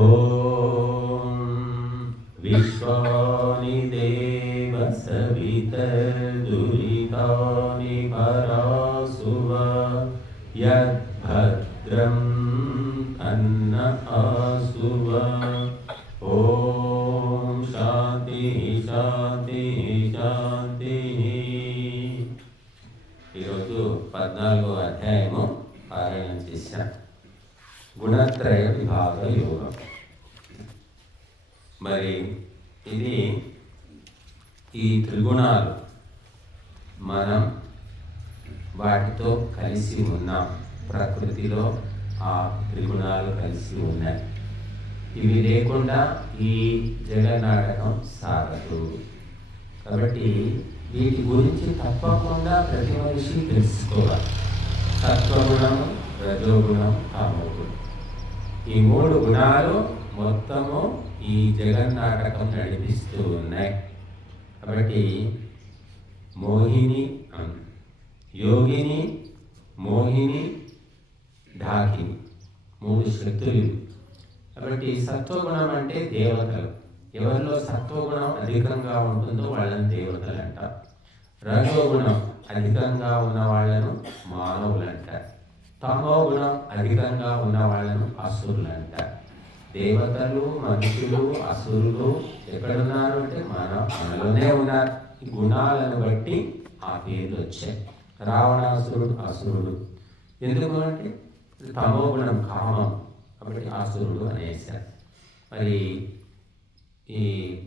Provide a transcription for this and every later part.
ఓం విశ్వాని దేవ సవితర్దురితాని పరాసువ యద్భద్రం అన్న ఆసువ. ఓం శాంతి శాంతి శాంతి. ఈరోజు 14వ అధ్యాయము పారాయణం చేశాం. గుణత్రయ విభాగ యోగం. మరి ఇది ఈ త్రిగుణాలు మనం వాటితో కలిసి ఉన్నాం. ప్రకృతిలో ఆ త్రిగుణాలు కలిసి ఉన్నాయి. ఇవి లేకుండా ఈ జగన్నాటకం సాగదు. కాబట్టి వీటి గురించి తప్పకుండా ప్రతి మనిషి తెలుసుకోవాలి. సత్వగుణం, రజోగుణం, తమోగుణం, ఈ 3 గుణాలు మొత్తము ఈ జగన్నాటకం నడిపిస్తూ ఉన్నాయి. కాబట్టి మోహిని, యోగిని, మోహిని, ఢాకిని 3 శక్తులు. కాబట్టి సత్వగుణం అంటే దేవతలు. ఎవరిలో సత్వగుణం అధికంగా ఉంటుందో వాళ్ళని దేవతలు అంటారు. రజోగుణం అధికంగా ఉన్న వాళ్ళను మానవులు అంటారు. తమోగుణం అధికంగా ఉన్న వాళ్ళను అసురులు అంటారు. దేవతలు, మనుషులు, అసురులు ఎక్కడున్నారు అంటే మనలోనే ఉన్నారు. ఈ గుణాలను బట్టి ఆ పేర్లు వచ్చాయి. రావణాసురుడు అసురుడు. ఎందుకు అంటే తమోగుణం కామం, కాబట్టి అసురుడు అనేసారు. మరి ఈ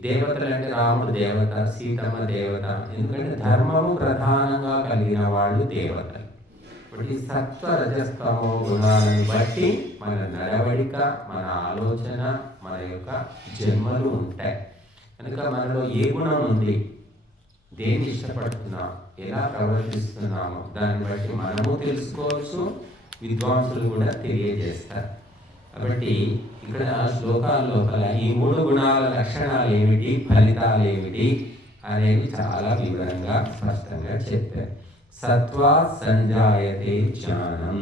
దేవతలు అంటే రాముడు దేవత, సీతమ్మ దేవత. ఎందుకంటే ధర్మము ప్రధానంగా కలిగిన వాళ్ళు దేవతలు. కాబట్టి సత్వ రజస్తమో గుణాలను బట్టి మన నడవడిక, మన ఆలోచన, మన యొక్క జన్మలు ఉంటాయి. కనుక మనలో ఏ గుణం ఉంది, దేన్ని ఇష్టపడుతున్నాం, ఎలా ప్రవర్తిస్తున్నామో దాన్ని బట్టి మనము తెలుసుకోవచ్చు, విద్వాంసులు కూడా తెలియజేస్తారు. కాబట్టి ఇక్కడ శ్లోకాల లోపల ఈ 3 గుణాల లక్షణాలు ఏమిటి, ఫలితాలు ఏమిటి అనేవి చాలా వివరంగా స్పష్టంగా చెప్పారు. సత్వా సంజాయతే జ్ఞానం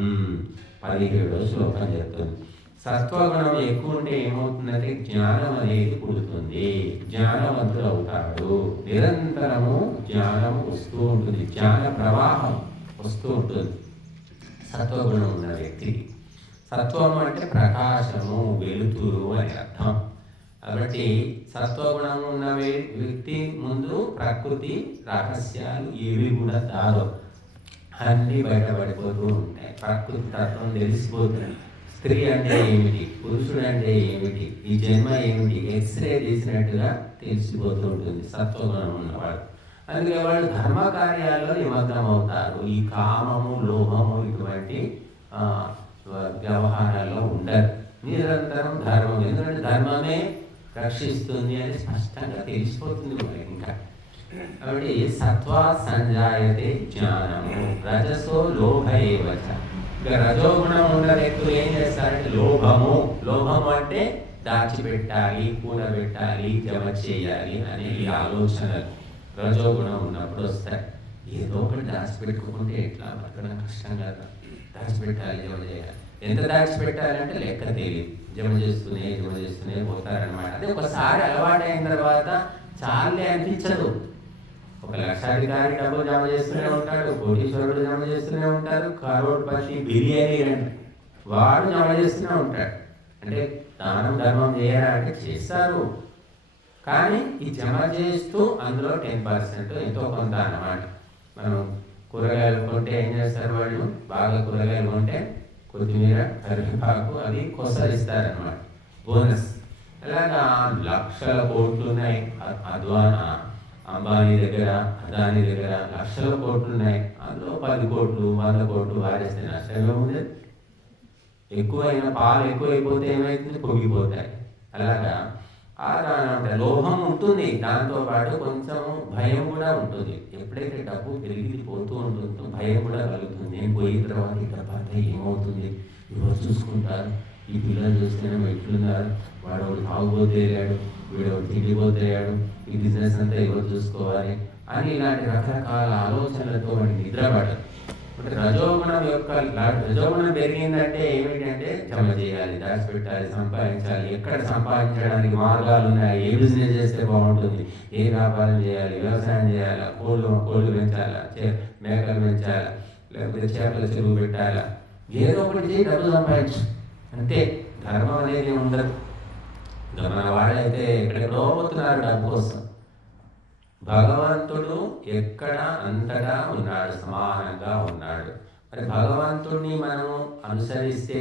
17వ శ్లోకం చెప్తుంది. సత్వగుణం ఎక్కువ ఉంటే ఏమవుతుందంటే జ్ఞానం అనేది పుడుతుంది, జ్ఞానవంతులు అవుతాడు. నిరంతరము జ్ఞానం వస్తూ ఉంటుంది, జ్ఞాన ప్రవాహం వస్తూ ఉంటుంది సత్వగుణం ఉన్న వ్యక్తికి. సత్వం అంటే ప్రకాశము, వెలుతురు అని అర్థం. కాబట్టి సత్వగుణం ఉన్న వ్యక్తి ముందు ప్రకృతి రహస్యాలు ఏవి కూడా దారు అన్నీ బయటపడిపోతూ ఉంటాయి. ప్రకృతి తత్వం తెలిసిపోతుంది. స్త్రీ అంటే ఏమిటి, పురుషుడు అంటే ఏమిటి, ఈ జన్మ ఏమిటి, ఎక్స్రే తీసినట్టుగా తెలిసిపోతూ ఉంటుంది సత్వగుణం ఉన్నవాడు. అందుకే వాళ్ళు ధర్మ కార్యాల్లో నిమగ్నం అవుతారు. ఈ కామము, లోభము ఇటువంటి వ్యవహారాల్లో ఉండరు. నిరంతరం ధర్మం, ఎందుకంటే ధర్మమే రక్షిస్తుంది అని స్పష్టంగా తెలిసిపోతుంది మనకి. ఇంకా కాబట్టి సత్వ సంజాయతే జ్ఞానము రజసో లోభ ఏవచ. ఇక రజోగుణం ఉన్న వ్యక్తులు ఏం చేస్తారంటే లోభము అంటే దాచిపెట్టాలి, కూడబెట్టాలి, జమ చేయాలి అనే ఈ ఆలోచనలు రజోగుణం ఉన్నప్పుడు వస్తాయి. ఏదో ఒకటి దాచిపెట్టుకుంటే ఎట్లా బతకడం కష్టం కదా, దాచిపెట్టాలి, జమ చేయాలి. ఎంత దాచిపెట్టాలంటే లెక్క తెలియదు. జమ చేస్తూనే పోతారనమాట. అదే ఒకసారి అలవాటు అయిన తర్వాత చాలే అనిపించదు. 1 లక్షాధికారి డబ్బులు జమ చేస్తూనే ఉంటాడు, కోటీశ్వరుడు జమ చేస్తూనే ఉంటారు, కరోడ్పతి బిర్యానీ అంటే వాడు జమ చేస్తూనే ఉంటాడు. అంటే దానం ధర్మం చేయరా అంటే చేస్తారు, కానీ ఈ జమ చేస్తూ అందులో 10% ఎంతో కొంత అన్నమాట. మనం కూరగాయలు కొంటే ఏం చేస్తారు వాళ్ళు, బాగా కూరగాయలు కొంటే కొత్తిమీర, కరివేపాకు అవి కొసరిస్తారనమాట, బోనస్. అలాగా లక్షల కోట్లు ఉన్నాయి. అంబానీ దగ్గర, అదానీ దగ్గర లక్షల కోట్లు ఉన్నాయి. అందులో 10 కోట్లు 100 కోట్లు వారేస్తే నష్టమే ఉంది. ఎక్కువైన పాలు ఎక్కువైపోతే ఏమవుతుంది, పొంగిపోతాయి. అలాగా లోభం ఉంటుంది, దాంతోపాటు కొంచెం భయం కూడా ఉంటుంది. ఎప్పుడైతే డబ్బు పెరిగిపోతూ ఉంటుందో భయం కూడా కలుగుతుంది. నేను పోయిన తర్వాత ఈ డబ్బు అంతా ఏమవుతుంది, ఎవరు చూసుకుంటారు, ఈ పిల్లలు చూస్తేనే ఎట్లున్నారు, వాడు తాగుబోతేయాడు, వీడు తిరిగిపోతేయాడు, ఈ బిజినెస్ అంతా ఎవరు చూసుకోవాలి అని ఇలాంటి రకరకాల ఆలోచనలతో వాడికి నిద్ర పడదు. రజోగుణం పెరిగిందంటే ఏమిటంటే జమ చేయాలి, దాచిపెట్టాలి, సంపాదించాలి. ఎక్కడ సంపాదించడానికి మార్గాలు ఉన్నాయి, ఏ బిజినెస్ చేస్తే బాగుంటుంది, ఏ వ్యాపారం చేయాలి, వ్యవసాయం చేయాలా, కోళ్ళు పెంచాలా, మేకలు పెంచాలా, లేకపోతే చేపల చెరువు పెట్టాలా, ఏదో ఒకటి చేసి డబ్బు సంపాదించు అంతే. ధర్మం అనేది ఉండదు. మన వాళ్ళైతే ఎక్కడెక్కడో పోతున్నారు డబ్బు కోసం. భగవంతుడు ఎక్కడ అంతటా ఉన్నాడు, సమానంగా ఉన్నాడు. మరి భగవంతుడిని మనం అనుసరిస్తే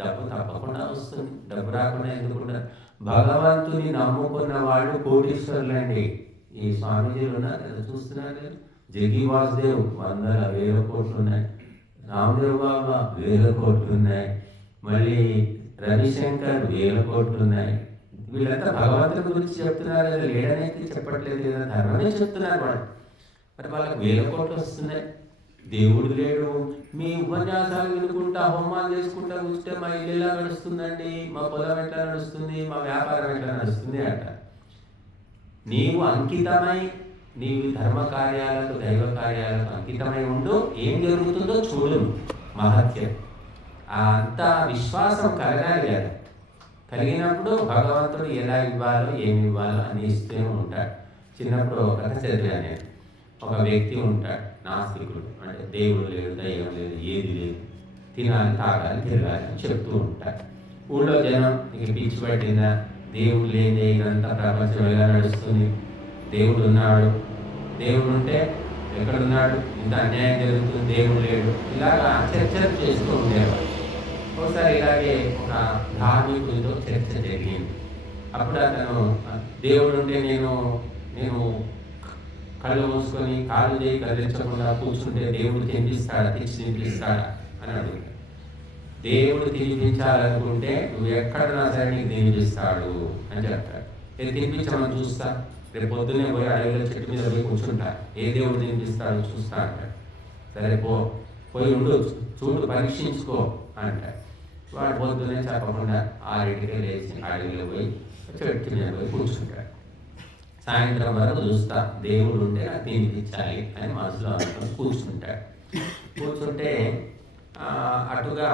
డబ్బు తప్పకుండా వస్తుంది. డబ్బు రాకుండా ఎందుకుండా? భగవంతుని నమ్ముకున్న వాళ్ళు కోటీశ్వరులండి. ఈ స్వామీజీలు ఉన్నారు కదా, చూస్తున్నారు కదా. జగ్గి వాసుదేవ్ 100,000 కోట్లు ఉన్నాయి, రామదేవ్ బాబా 1000 కోట్లు ఉన్నాయి, మళ్ళీ రవిశంకర్ 1000 కోట్లు ఉన్నాయి. వీళ్ళంతా భగవంతుడి గురించి చెప్తున్నారు కదా, లేడనేది చెప్పట్లేదు కదా, ధర్మమే చెప్తున్నారు వాళ్ళు. మరి వాళ్ళకి 1000 కోట్లు వస్తున్నాయి. దేవుడు లేడు, మీ ఉపన్యాసాలు వినుకుంటా హోమాలు చేసుకుంటా కూర్చుంటే మా ఇల్లు ఎలా నడుస్తుందండి, మా పొలం ఎట్లా నడుస్తుంది, మా వ్యాపారం ఎట్లా నడుస్తుంది అంట. నీవు అంకితమై, నీవు ధర్మ కార్యాలకు, దైవ కార్యాలకు అంకితమై ఉండు, ఏం జరుగుతుందో చూడు. మహత్యం అంత విశ్వాసం కలగాలి కదా. కలిగినప్పుడు భగవంతుడు ఎలా ఇవ్వాలో ఏమి ఇవ్వాలో అని ఇస్తూ ఉంటాడు. చిన్నప్పుడు ఒక కథ చదివాను నేను. ఒక వ్యక్తి ఉంటాడు, నాస్తికుడు, అంటే దేవుడు లేడు, దైవం లేదు, ఏది లేదు, తినాలి, తాగాలి, తిరగాలి అని చెప్తూ ఉంటాడు. ఊళ్ళో జనం ఇక పిచ్చి పట్టిందా, దేవుడు లేని ఇదంతా ప్రపంచం ఎలా నడుస్తుంది, దేవుడు ఉన్నాడు, దేవుడు ఉంటే ఎక్కడున్నాడు, ఇంత అన్యాయం జరుగుతుంది, దేవుడు లేడు, ఇలాగా చర్చలు చేస్తూ ఉండేవాడు. ఒకసారి ఇలాగే ఒక ధార్మికుడితో చర్చ జరిగింది. అప్పుడు అతను, దేవుడు ఉంటే నేను కళ్ళు మూసుకొని కాళ్ళు చేయి కదిలించకుండా కూర్చుంటే దేవుడు తినిపిస్తాడా, తినిపిస్తాడా అని అడుగుతాడు. దేవుడు తినిపించాలనుకుంటే నువ్వు ఎక్కడన్నా సరే నీకు తినిపిస్తాడు అని చెప్తాడు. నేను తినిపించమని చూస్తా, రేపు పొద్దున్నే పోయి అడవిలో చెట్టు మీద పోయి కూర్చుంటా, ఏ దేవుడు తినిపిస్తాడు చూస్తా అంటాడు. సరే పోయి ఉండు, చూడు, పరీక్షించుకో అంటాడు. వాడు పొద్దున్నే చెప్పకుండా 6ంటికే లేచి అడవిలో పోయి చెట్టు మీద పోయి కూర్చుంటాడు. సాయంత్రం వరకు చూస్తా, దేవుడు ఉంటే నాకు తినిపించాలి అని మనసులో అనుకుని కూర్చుంటాడు. కూర్చుంటే అటుగా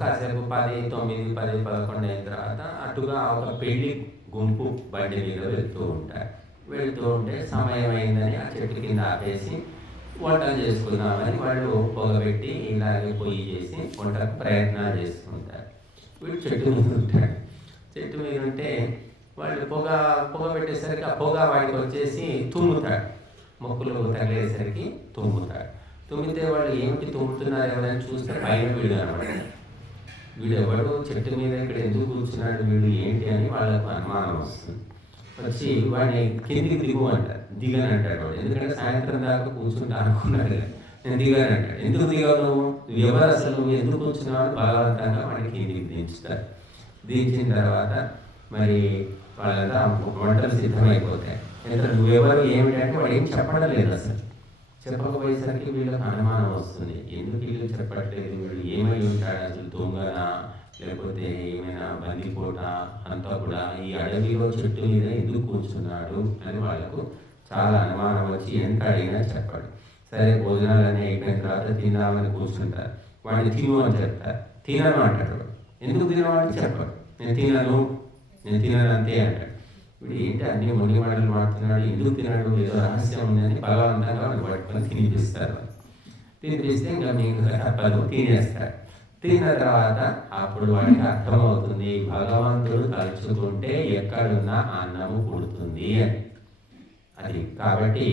కాసేపు 10, 9, 10, 11 అయిన తర్వాత అటుగా ఒక పెళ్లి గుంపు బండి మీద వెళ్తూ ఉంటారు. వెళ్తూ ఉంటే సమయం అయిందని ఆ చెట్టు కింద ఆపేసి వంటలు చేసుకుందామని వాళ్ళు పొగబెట్టి ఇలాగే పొయ్యి చేసి వంటలకు ప్రయత్నాలు చేసుకుంటారు. వీడు చెట్టు మీద ఉంటాడు. చెట్టు మీద ఉంటే వాళ్ళు పొగ పెట్టేసరికి ఆ పొగ వాడికి వచ్చేసి తుమ్ముతాడు. మొక్కులు తగిలేసరికి తుమ్ముతాడు. తుమ్మితే వాళ్ళు ఏమిటి తుమ్ముతున్నారు ఎవరైనా చూస్తే పైన వీడు అనబడతాడు. వీడు ఎవడు చెట్టు మీద ఇక్కడ ఎందుకు కూర్చున్నాడు, వీడు ఏంటి అని వాళ్ళకు అనుమానం వస్తుంది. వచ్చి వాడిని కిందికి దిగు అంటారు. దిగని అంటాడు వాడు. ఎందుకంటే సాయంత్రం దాకా కూర్చుంటా అనుకున్నాడు. నేను దిగాను అంటాడు. ఎందుకు దిగావు నువ్వు ఎవరు అసలు, నువ్వు ఎందుకు కూర్చున్నావు అని బలవంతంగా వాడిని కిందికి దించుతారు. దించిన తర్వాత మరి వాళ్ళంతా వంటలు సిద్ధమైపోతాయి. అయితే నువ్వెవరు ఏమిటంటే వాడు ఏం చెప్పడం లేదు. అసలు చెప్పకపోయేసరికి వీళ్ళకి అనుమానం వస్తుంది. ఎందుకు వీళ్ళు చెప్పట్లేదు, వీళ్ళు ఏమై ఉంటాడు, అసలు దొంగనా లేకపోతే ఏమైనా బందిపోట అంతా కూడా ఈ అడవిలో చెట్టు మీద ఎందుకు కూర్చున్నాడు అని వాళ్ళకు చాలా అనుమానం వచ్చి ఎంత అడిగినా చెప్పాడు. సరే భోజనాలన్నీ అయిపోయిన తర్వాత తిందామని కూర్చుంటారు. వాడిని తిను అని చెప్తారు. తినను అంటాడు. ఎందుకు తినవాడిని చెప్పాడు. నేను తినను అంతే అంటాడు. ఇప్పుడు ఏంటి అన్ని మొండి మాటలు మాడుతున్నాడు, ఎందుకు తినడు, ఏదో రహస్యం ఉందని బలవంతంగా వాడిని పట్టుకొని తినిపిస్తారు. తినిపిస్తే ఇంకా మీకు తప్పదు, తినేస్తాడు. తిన్న తర్వాత అప్పుడు వాడికి అర్థమవుతుంది, భగవంతుడు తలుచుకుంటే ఎక్కడున్నా అన్నము పుడుతుంది అని. అది కాబట్టి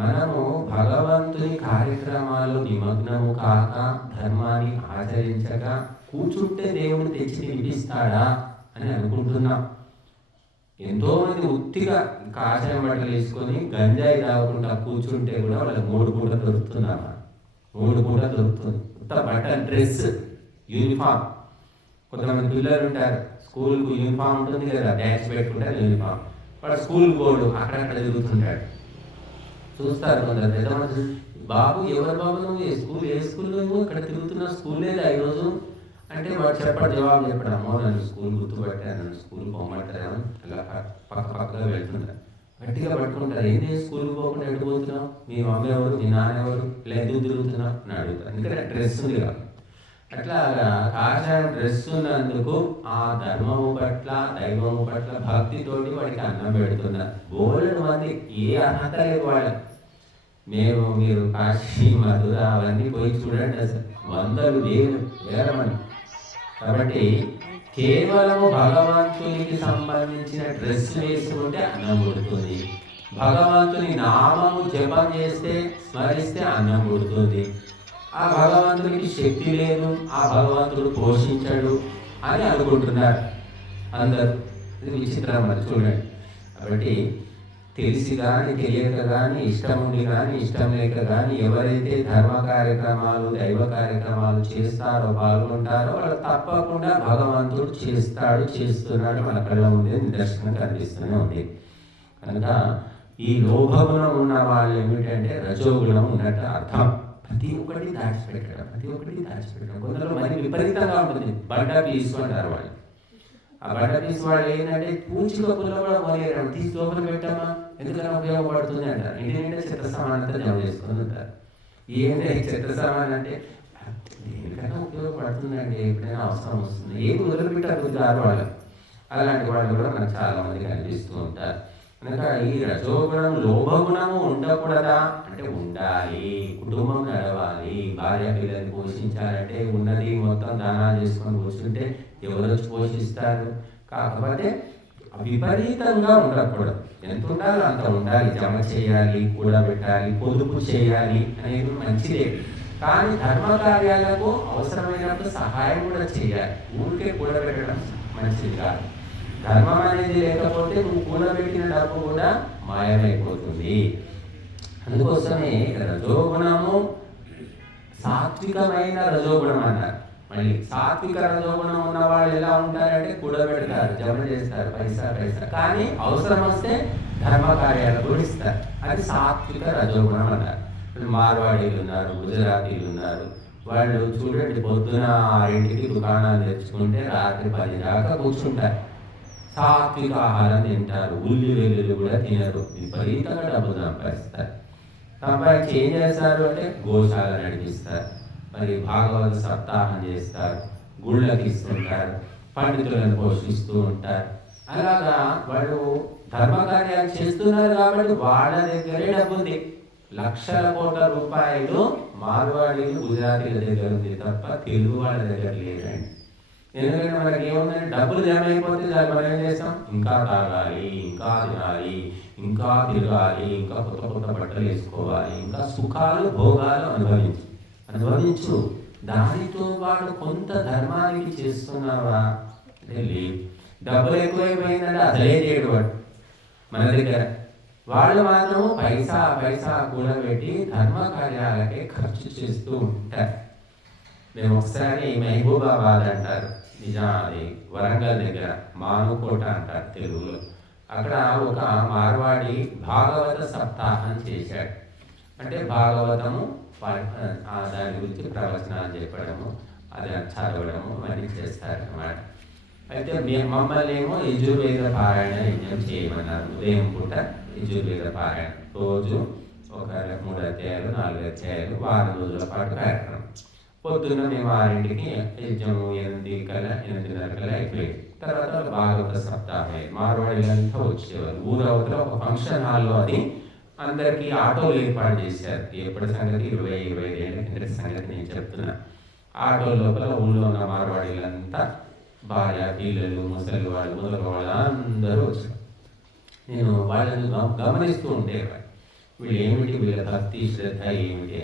మనము భగవంతుని కార్యక్రమాలు నిమగ్నము కాక ధర్మాన్ని ఆచరించక కూర్చుంటే దేవుడు తెచ్చి తినిపిస్తాడా అని అనుకుంటున్నాం. ఎంతోమంది ఉత్తిగా కాషాయం బట్టలు వేసుకొని గంజాయి తాగకుండా కూర్చుంటే కూడా వాళ్ళకి 3 పూట దొరుకుతున్నామా, 3 పూట దొరుకుతుంది. బట్టలు, డ్రెస్, యూనిఫామ్. కొంతమంది పిల్లలు ఉంటారు, స్కూల్కు యూనిఫామ్ ఉంటుంది కదా, బ్యాగ్స్ పెట్టుకుంటారు యూనిఫామ్. వాడు స్కూల్కి పోడు, అక్కడక్కడ తిరుగుతుంటాడు. చూస్తారు కొందరు పెద్దమంది, బాబు ఎవరు బాబు నువ్వు, ఏ స్కూల్ నువ్వు ఇక్కడ తిరుగుతున్నావు, స్కూల్ లేదా ఈరోజు అంటే వాడు జవాబు చెప్పాడు, అమ్మో నన్ను స్కూల్ గుర్తుపట్టారు, నన్ను స్కూల్ పోమంటారు, అలా పక్కగా వెళ్తుంటారు. గట్టిగా పట్టుకుంటారు. ఏంటి స్కూల్కి పోకుండా ఎడిపోతున్నావు, మీ మమ్మీ ఎవరు, మీ నాన్న ఎవరు, ఇలా ఎందుకు తిరుగుతున్నావు అని అడుగుతారు. ఎందుకంటే డ్రెస్ ఉంది కాబట్టి. అట్లాగా కాషాయం డ్రెస్ ఉన్నందుకు ఆ ధర్మము పట్ల దైవము పట్ల భక్తితోటి వాడికి అన్నం పెడుతున్నారు. బోలెడు మంది ఏ అర్హత లేదు వాళ్ళు. మీరు కాశీ మధుర అవన్నీ పోయి చూడండి, అసలు వందలు వేల మంది. కాబట్టి కేవలము భగవంతునికి సంబంధించిన డ్రెస్ వేసుకుంటే అన్నం పుడుతుంది. భగవంతుని నామము జపం చేస్తే స్మరిస్తే అన్నం పుడుతుంది. ఆ భగవంతునికి శక్తి లేదు, ఆ భగవంతుడు పోషించడు అని అనుకుంటున్నారు అందరూ. ఇది విచిత్రం మరి చూడండి. కాబట్టి తెలిసి కానీ తెలియక కానీ, ఇష్టం ఉండి కానీ ఇష్టం లేక కానీ ఎవరైతే ధర్మ కార్యక్రమాలు దైవ కార్యక్రమాలు చేస్తారో, పాల్గొంటారో వాళ్ళు తప్పకుండా భగవంతుడు చేస్తున్నాడు మన కళ్ళ ముందే నిదర్శనం కనిపిస్తూనే ఉంది. కనుక ఈ లోభగుణం ఉన్న వాళ్ళు ఏమిటంటే రజోగుణం ఉన్నట్టు అర్థం. ప్రతి ఒక్కటి దాచిపెట్టడం. కొందరు మరి విపరీతంగా ఉంటుంది. బండ తీసుకుంటారు వాళ్ళు. ఆ బండ తీసి వాళ్ళు ఏంటంటే పూచిక పుల్ల కూడా కొనేయడం, తీసి లోపల పెట్టామా ఎందుకైనా ఉపయోగపడుతుంది అంటారు. ఇంటి నిండా చెత్త సామానంతా జమ చేసుకుని ఉంటారు. ఏంటంటే చెత్త సామాన్ అంటే దేనికైనా ఉపయోగపడుతుందండి, ఎప్పుడైనా అవసరం వస్తుంది, ఏది వదిలిపెట్టారు వాళ్ళు. అలాంటి వాళ్ళు కూడా మనకు చాలా మంది కనిపిస్తూ ఉంటారు. కనుక ఈ రజోగుణం లోభగుణము ఉండకూడదా అంటే ఉండాలి. కుటుంబం నడవాలి, భార్య పిల్లల్ని పోషించాలంటే ఉన్నది మొత్తం దానాలు చేసుకొని కూర్చుంటే ఎవరు వచ్చి పోషిస్తారు. కాకపోతే విపరీతంగా ఉండకూడదు. ఎంత ఉండాలో అంత ఉండాలి. జమ చేయాలి, కూడబెట్టాలి, పొదుపు చేయాలి అనేది మంచిదే. కానీ ధర్మ కార్యాలకు అవసరమైనప్పుడు సహాయం కూడా చేయాలి. ఊరికే కూడబెట్టడం మంచిది కాదు. ధర్మం అనేది లేకపోతే నువ్వు కూడబెట్టిన డబ్బు కూడా మాయమైపోతుంది. అందుకోసమే రజోగుణము సాత్వికమైన రజోగుణం అన్నారు. మళ్ళీ సాత్విక రజోగుణం ఉన్న వాళ్ళు ఎలా ఉంటారంటే కూడబెడతారు, జమ చేస్తారు పైసా. కానీ అవసరం వస్తే ధర్మ కార్యాలు కూడా ఇస్తారు. అది సాత్విక రజోగుణం అన్నారు. మార్వాడీలు ఉన్నారు, గుజరాతీలు ఉన్నారు. వాళ్ళు చూడండి, పొద్దున 6ంటికి దుకాణాలు తెచ్చుకుంటే రాత్రి 10 దాకా కూర్చుంటారు. సాత్విక ఆహారం తింటారు, ఉల్లి వెల్లుల్లి కూడా తినరు. విపరీతంగా డబ్బు సంపాదిస్తారు. సంపాదించి ఏం చేస్తారు అంటే గోశాల నడిపిస్తారు, మరి భాగవత సప్తాహం చేస్తారు, గుళ్ళకి ఇస్తుంటారు, పండితులను పోషిస్తూ ఉంటారు. అలాగా వాళ్ళు ధర్మకార్యాలు చేస్తున్నారు కాబట్టి వాళ్ళ దగ్గరే డబ్బు ఉంది. లక్షల కోట్ల రూపాయలు మార్వాడీలు గుజరాతీల దగ్గర ఉంది తప్ప తెలుగు వాళ్ళ దగ్గర లేదండి. ఎందుకంటే మనకి ఏముందంటే డబ్బులు జమ అయిపోతే దాన్ని మనం ఏం చేస్తాం, ఇంకా తాగాలి, ఇంకా తినాలి, ఇంకా తిరగాలి, ఇంకా కొత్త బట్టలు వేసుకోవాలి, ఇంకా సుఖాలు భోగాలు అనుభవించు. దానితో వాడు కొంత ధర్మానికి చేస్తున్నావా అంటే లేదు. డబ్బులు ఎక్కువైపోయిందంటే అసలే చేయడు వాడు మన దగ్గర. వాళ్ళు మాత్రం పైసా కూడబెట్టి ధర్మ కార్యాలకే ఖర్చు చేస్తూ ఉంటారు. మేము ఒకసారి మహబూబాబాద్ అంటారు, నిజాది వరంగల్ దగ్గర మానుకోట అంటారు తెలుగులో. అక్కడ ఒక మార్వాడి భాగవత సప్తాహం చేశాడు. అంటే భాగవతము దాని గురించి ప్రవచనాలు చెప్పడము, అది చదవడము అవన్నీ చేస్తారన్నమాట. అయితే మమ్మల్ని ఏమో యజుర్వేద పారాయణ యజ్ఞం చేయమన్నారు. ఉదయం పూట యజుర్వేద పారాయణ రోజు ఒక 3 అధ్యాయాలు 4 అధ్యాయాలు వారం రోజుల పాటు కార్యక్రమం. పొద్దున్న మేము 6ంటికి యజ్ఞము 8:30 అయిపోయింది. తర్వాత భాగవత సప్తాహం మార్వాడీలంతా వచ్చేవారు. ఊరవతల ఒక ఫంక్షన్ హాల్లో అది అందరికీ ఆటోలు ఏర్పాటు చేశారు. ఎప్పటి సంగతి 20-25 ఏళ్ళ కిందటి సంగతి నేను చెప్తున్నా. ఆటో లోపల ఊళ్ళో ఉన్న మార్వాడీలంతా భార్య పిల్లలు ముసలి వాళ్ళు మొదలు వాళ్ళు అందరూ వచ్చారు. నేను వాళ్ళని గమనిస్తూ ఉండేవాడు, వీళ్ళు ఏమిటి, వీళ్ళ భక్తి శ్రద్ధ ఏమిటి.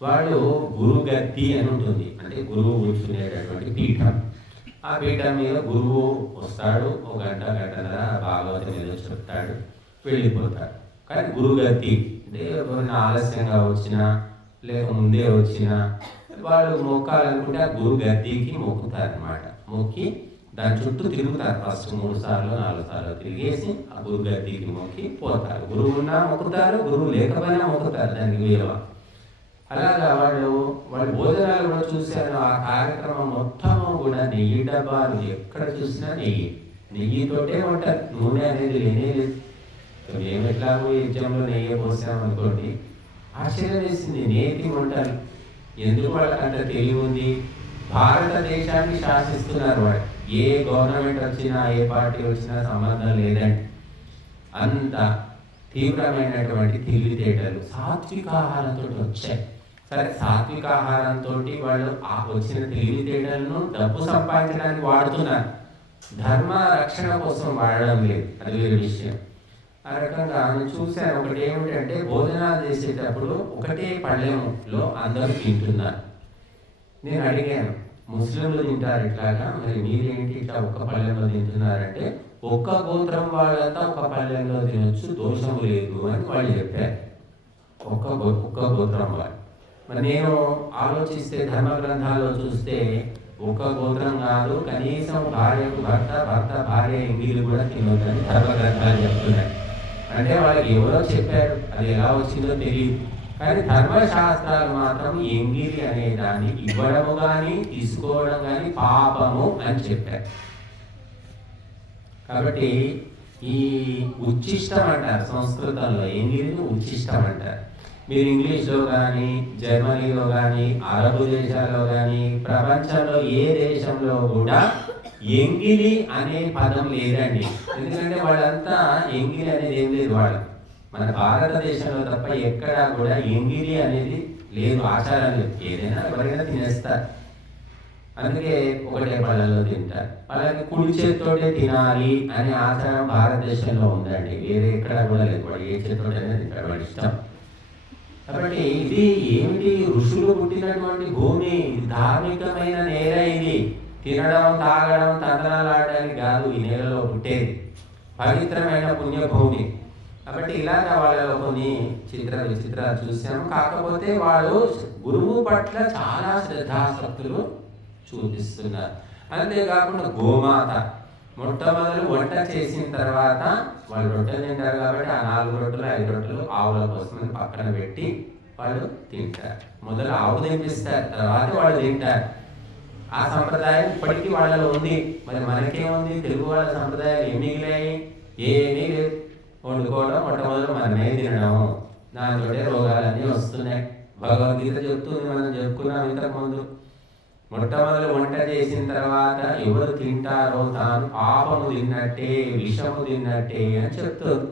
వాళ్ళు గురుగద్ది అని ఉంటుంది, అంటే గురువు కూర్చునేటటువంటి పీఠం. ఆ పీఠం మీద గురువు వస్తాడు, 1 గంటన్నర భాగవతం ఏదో చెప్తాడు, వెళ్ళిపోతాడు. కానీ గురుగద్ది అంటే ఎవరైనా ఆలస్యంగా వచ్చినా లేక ముందే వచ్చినా వాళ్ళు మొక్కాలనుకుంటే ఆ గురుగద్దికి మొక్కుతారు అనమాట. మొక్కి దాని చుట్టూ తిరుగుతారు. ఫస్ట్ 3 సార్లు 4 సార్లు తిరిగేసి ఆ గురుగద్దికి మొక్కి పోతారు. గురువు ఉన్నా మొక్కుతారు, గురువు లేకపోయినా మొక్కుతారు, దానికి విలువ. అలాగా వాళ్ళు భోజనాలు కూడా చూశాను. ఆ కార్యక్రమం మొత్తము కూడా నెయ్యి డబ్బాలు, ఎక్కడ చూసినా నెయ్యితోటే ఉంటారు, నూనె అనేది లేనే లేదు. మేము ఎట్లాగో యజ్ఞంలో నెయ్యి పోసామనుకోండి, ఆశ్చర్యం వేసింది. నేతి వంటలు ఎందుకు వాళ్ళకి అంత తెలివి ఉంది? భారతదేశాన్ని శాసిస్తున్నారు వాళ్ళు. ఏ గవర్నమెంట్ వచ్చినా, ఏ పార్టీ వచ్చినా సంబంధం లేదండి. అంత తీవ్రమైనటువంటి తెలివితేటలు సాత్విక ఆహారంతో వచ్చాయి. సరే, సాత్విక ఆహారంతో వాళ్ళు ఆ వచ్చిన తెలివితేటలను డబ్బు సంపాదించడానికి వాడుతున్నారు, ధర్మ రక్షణ కోసం వాడడం లేదు. అది వేరే విషయం. ఆ రకంగా నేను చూశాను. ఒకటి ఏమిటంటే, భోజనాలు చేసేటప్పుడు ఒకటే పళ్ళెంలో అందరూ తింటున్నారు. నేను అడిగాను, ముస్లింలు తింటారు ఇట్లాగా, మరి మీరేంటి ఇట్లా ఒక్క పళ్ళెంలో తింటున్నారంటే, ఒక్క గోత్రం వాళ్ళంతా ఒక పళ్ళెంలో తినొచ్చు, దోషము లేదు అని వాళ్ళు చెప్పారు. ఒక్క గోత్రం వాళ్ళు. మరి నేను ఆలోచిస్తే ధర్మ గ్రంథాల్లో చూస్తే ఒక్క గోత్రం కాదు, కనీసం భార్యకు భర్త, భర్త భార్య ఎంగిలి కూడా తినొద్దని ధర్మ గ్రంథాలు చెప్తున్నాయి. అంటే వాళ్ళకి ఎవరో చెప్పారు, అది ఎలా వచ్చిందో తెలియదు. కానీ ధర్మశాస్త్రాలు మాత్రం ఎంగిలి అనే దాన్ని ఇవ్వడము కానీ తీసుకోవడం కానీ పాపము అని చెప్పారు. కాబట్టి ఈ ఉచ్చిష్టం అంటారు సంస్కృతంలో, ఎంగిలిని ఉచ్చిష్టం అంటారు. మీరు ఇంగ్లీష్లో కానీ, జర్మనీలో కానీ, అరబు దేశాల్లో కానీ, ప్రపంచంలో ఏ దేశంలో కూడా ఎంగిలి అనే పదం లేదండి. ఎందుకంటే వాళ్ళంతా ఎంగిలి అనేది ఏం లేదు. వాళ్ళు మన భారతదేశంలో తప్ప ఎక్కడా కూడా ఎంగిలి అనేది లేదు, ఆచారం లేదు. ఏదైనా ఎవరైనా తినేస్తారు, అందుకే ఒకటే పళ్ళలో తింటారు. అలాగే కుడి చేతితోటే తినాలి అనే ఆచారం భారతదేశంలో ఉందండి, వేరే ఎక్కడా కూడా లేదు. వాడు ఏ చేతితోటైనా తింటాడు, వాడి ఇష్టం. కాబట్టి ఇది ఏమిటి? ఋషులు పుట్టినటువంటి భూమి, ధార్మికమైన నేల. ఇది తినడం, తాగడం, తందనాలు ఆడడానికి కాదు ఈ నేలలో పుట్టేది, పవిత్రమైన పుణ్యభూమి. కాబట్టి ఇలాగా వాళ్ళలో కొన్ని విచిత్రాలు చూసాము. కాకపోతే వాళ్ళు గురువు పట్ల చాలా శ్రద్ధాసక్తులు చూపిస్తున్నారు. అంతేకాకుండా గోమాత మొట్టమొదలు వంట చేసిన తర్వాత వాళ్ళు రొట్టెలు తింటారు కాబట్టి ఆ 4 రొట్టెలు 5 రొట్టెలు ఆవుల కోసం పక్కన పెట్టి వాళ్ళు తింటారు. మొదలు ఆవు తినిపిస్తారు, తర్వాత వాళ్ళు తింటారు. ఆ సంప్రదాయం ఇప్పటికీ వాళ్ళలో ఉంది. మరి మనకేముంది? తెలుగు వాళ్ళ సంప్రదాయాలు ఏమి మిగిలాయి? ఏమీ లేదు. వండుకోవడం, మొట్టమొదలు మనమే తినడం, దానితోటే రోగాలన్నీ వస్తున్నాయి. భగవద్గీత చెప్తుంది, మనం చెప్పుకున్నాం ఇంతకుముందు. మొట్టమొదలు వంట చేసిన తర్వాత ఎవరు తింటారో తాను పాపము తిన్నట్టే, విషము తిన్నట్టే అని చెప్తుంది.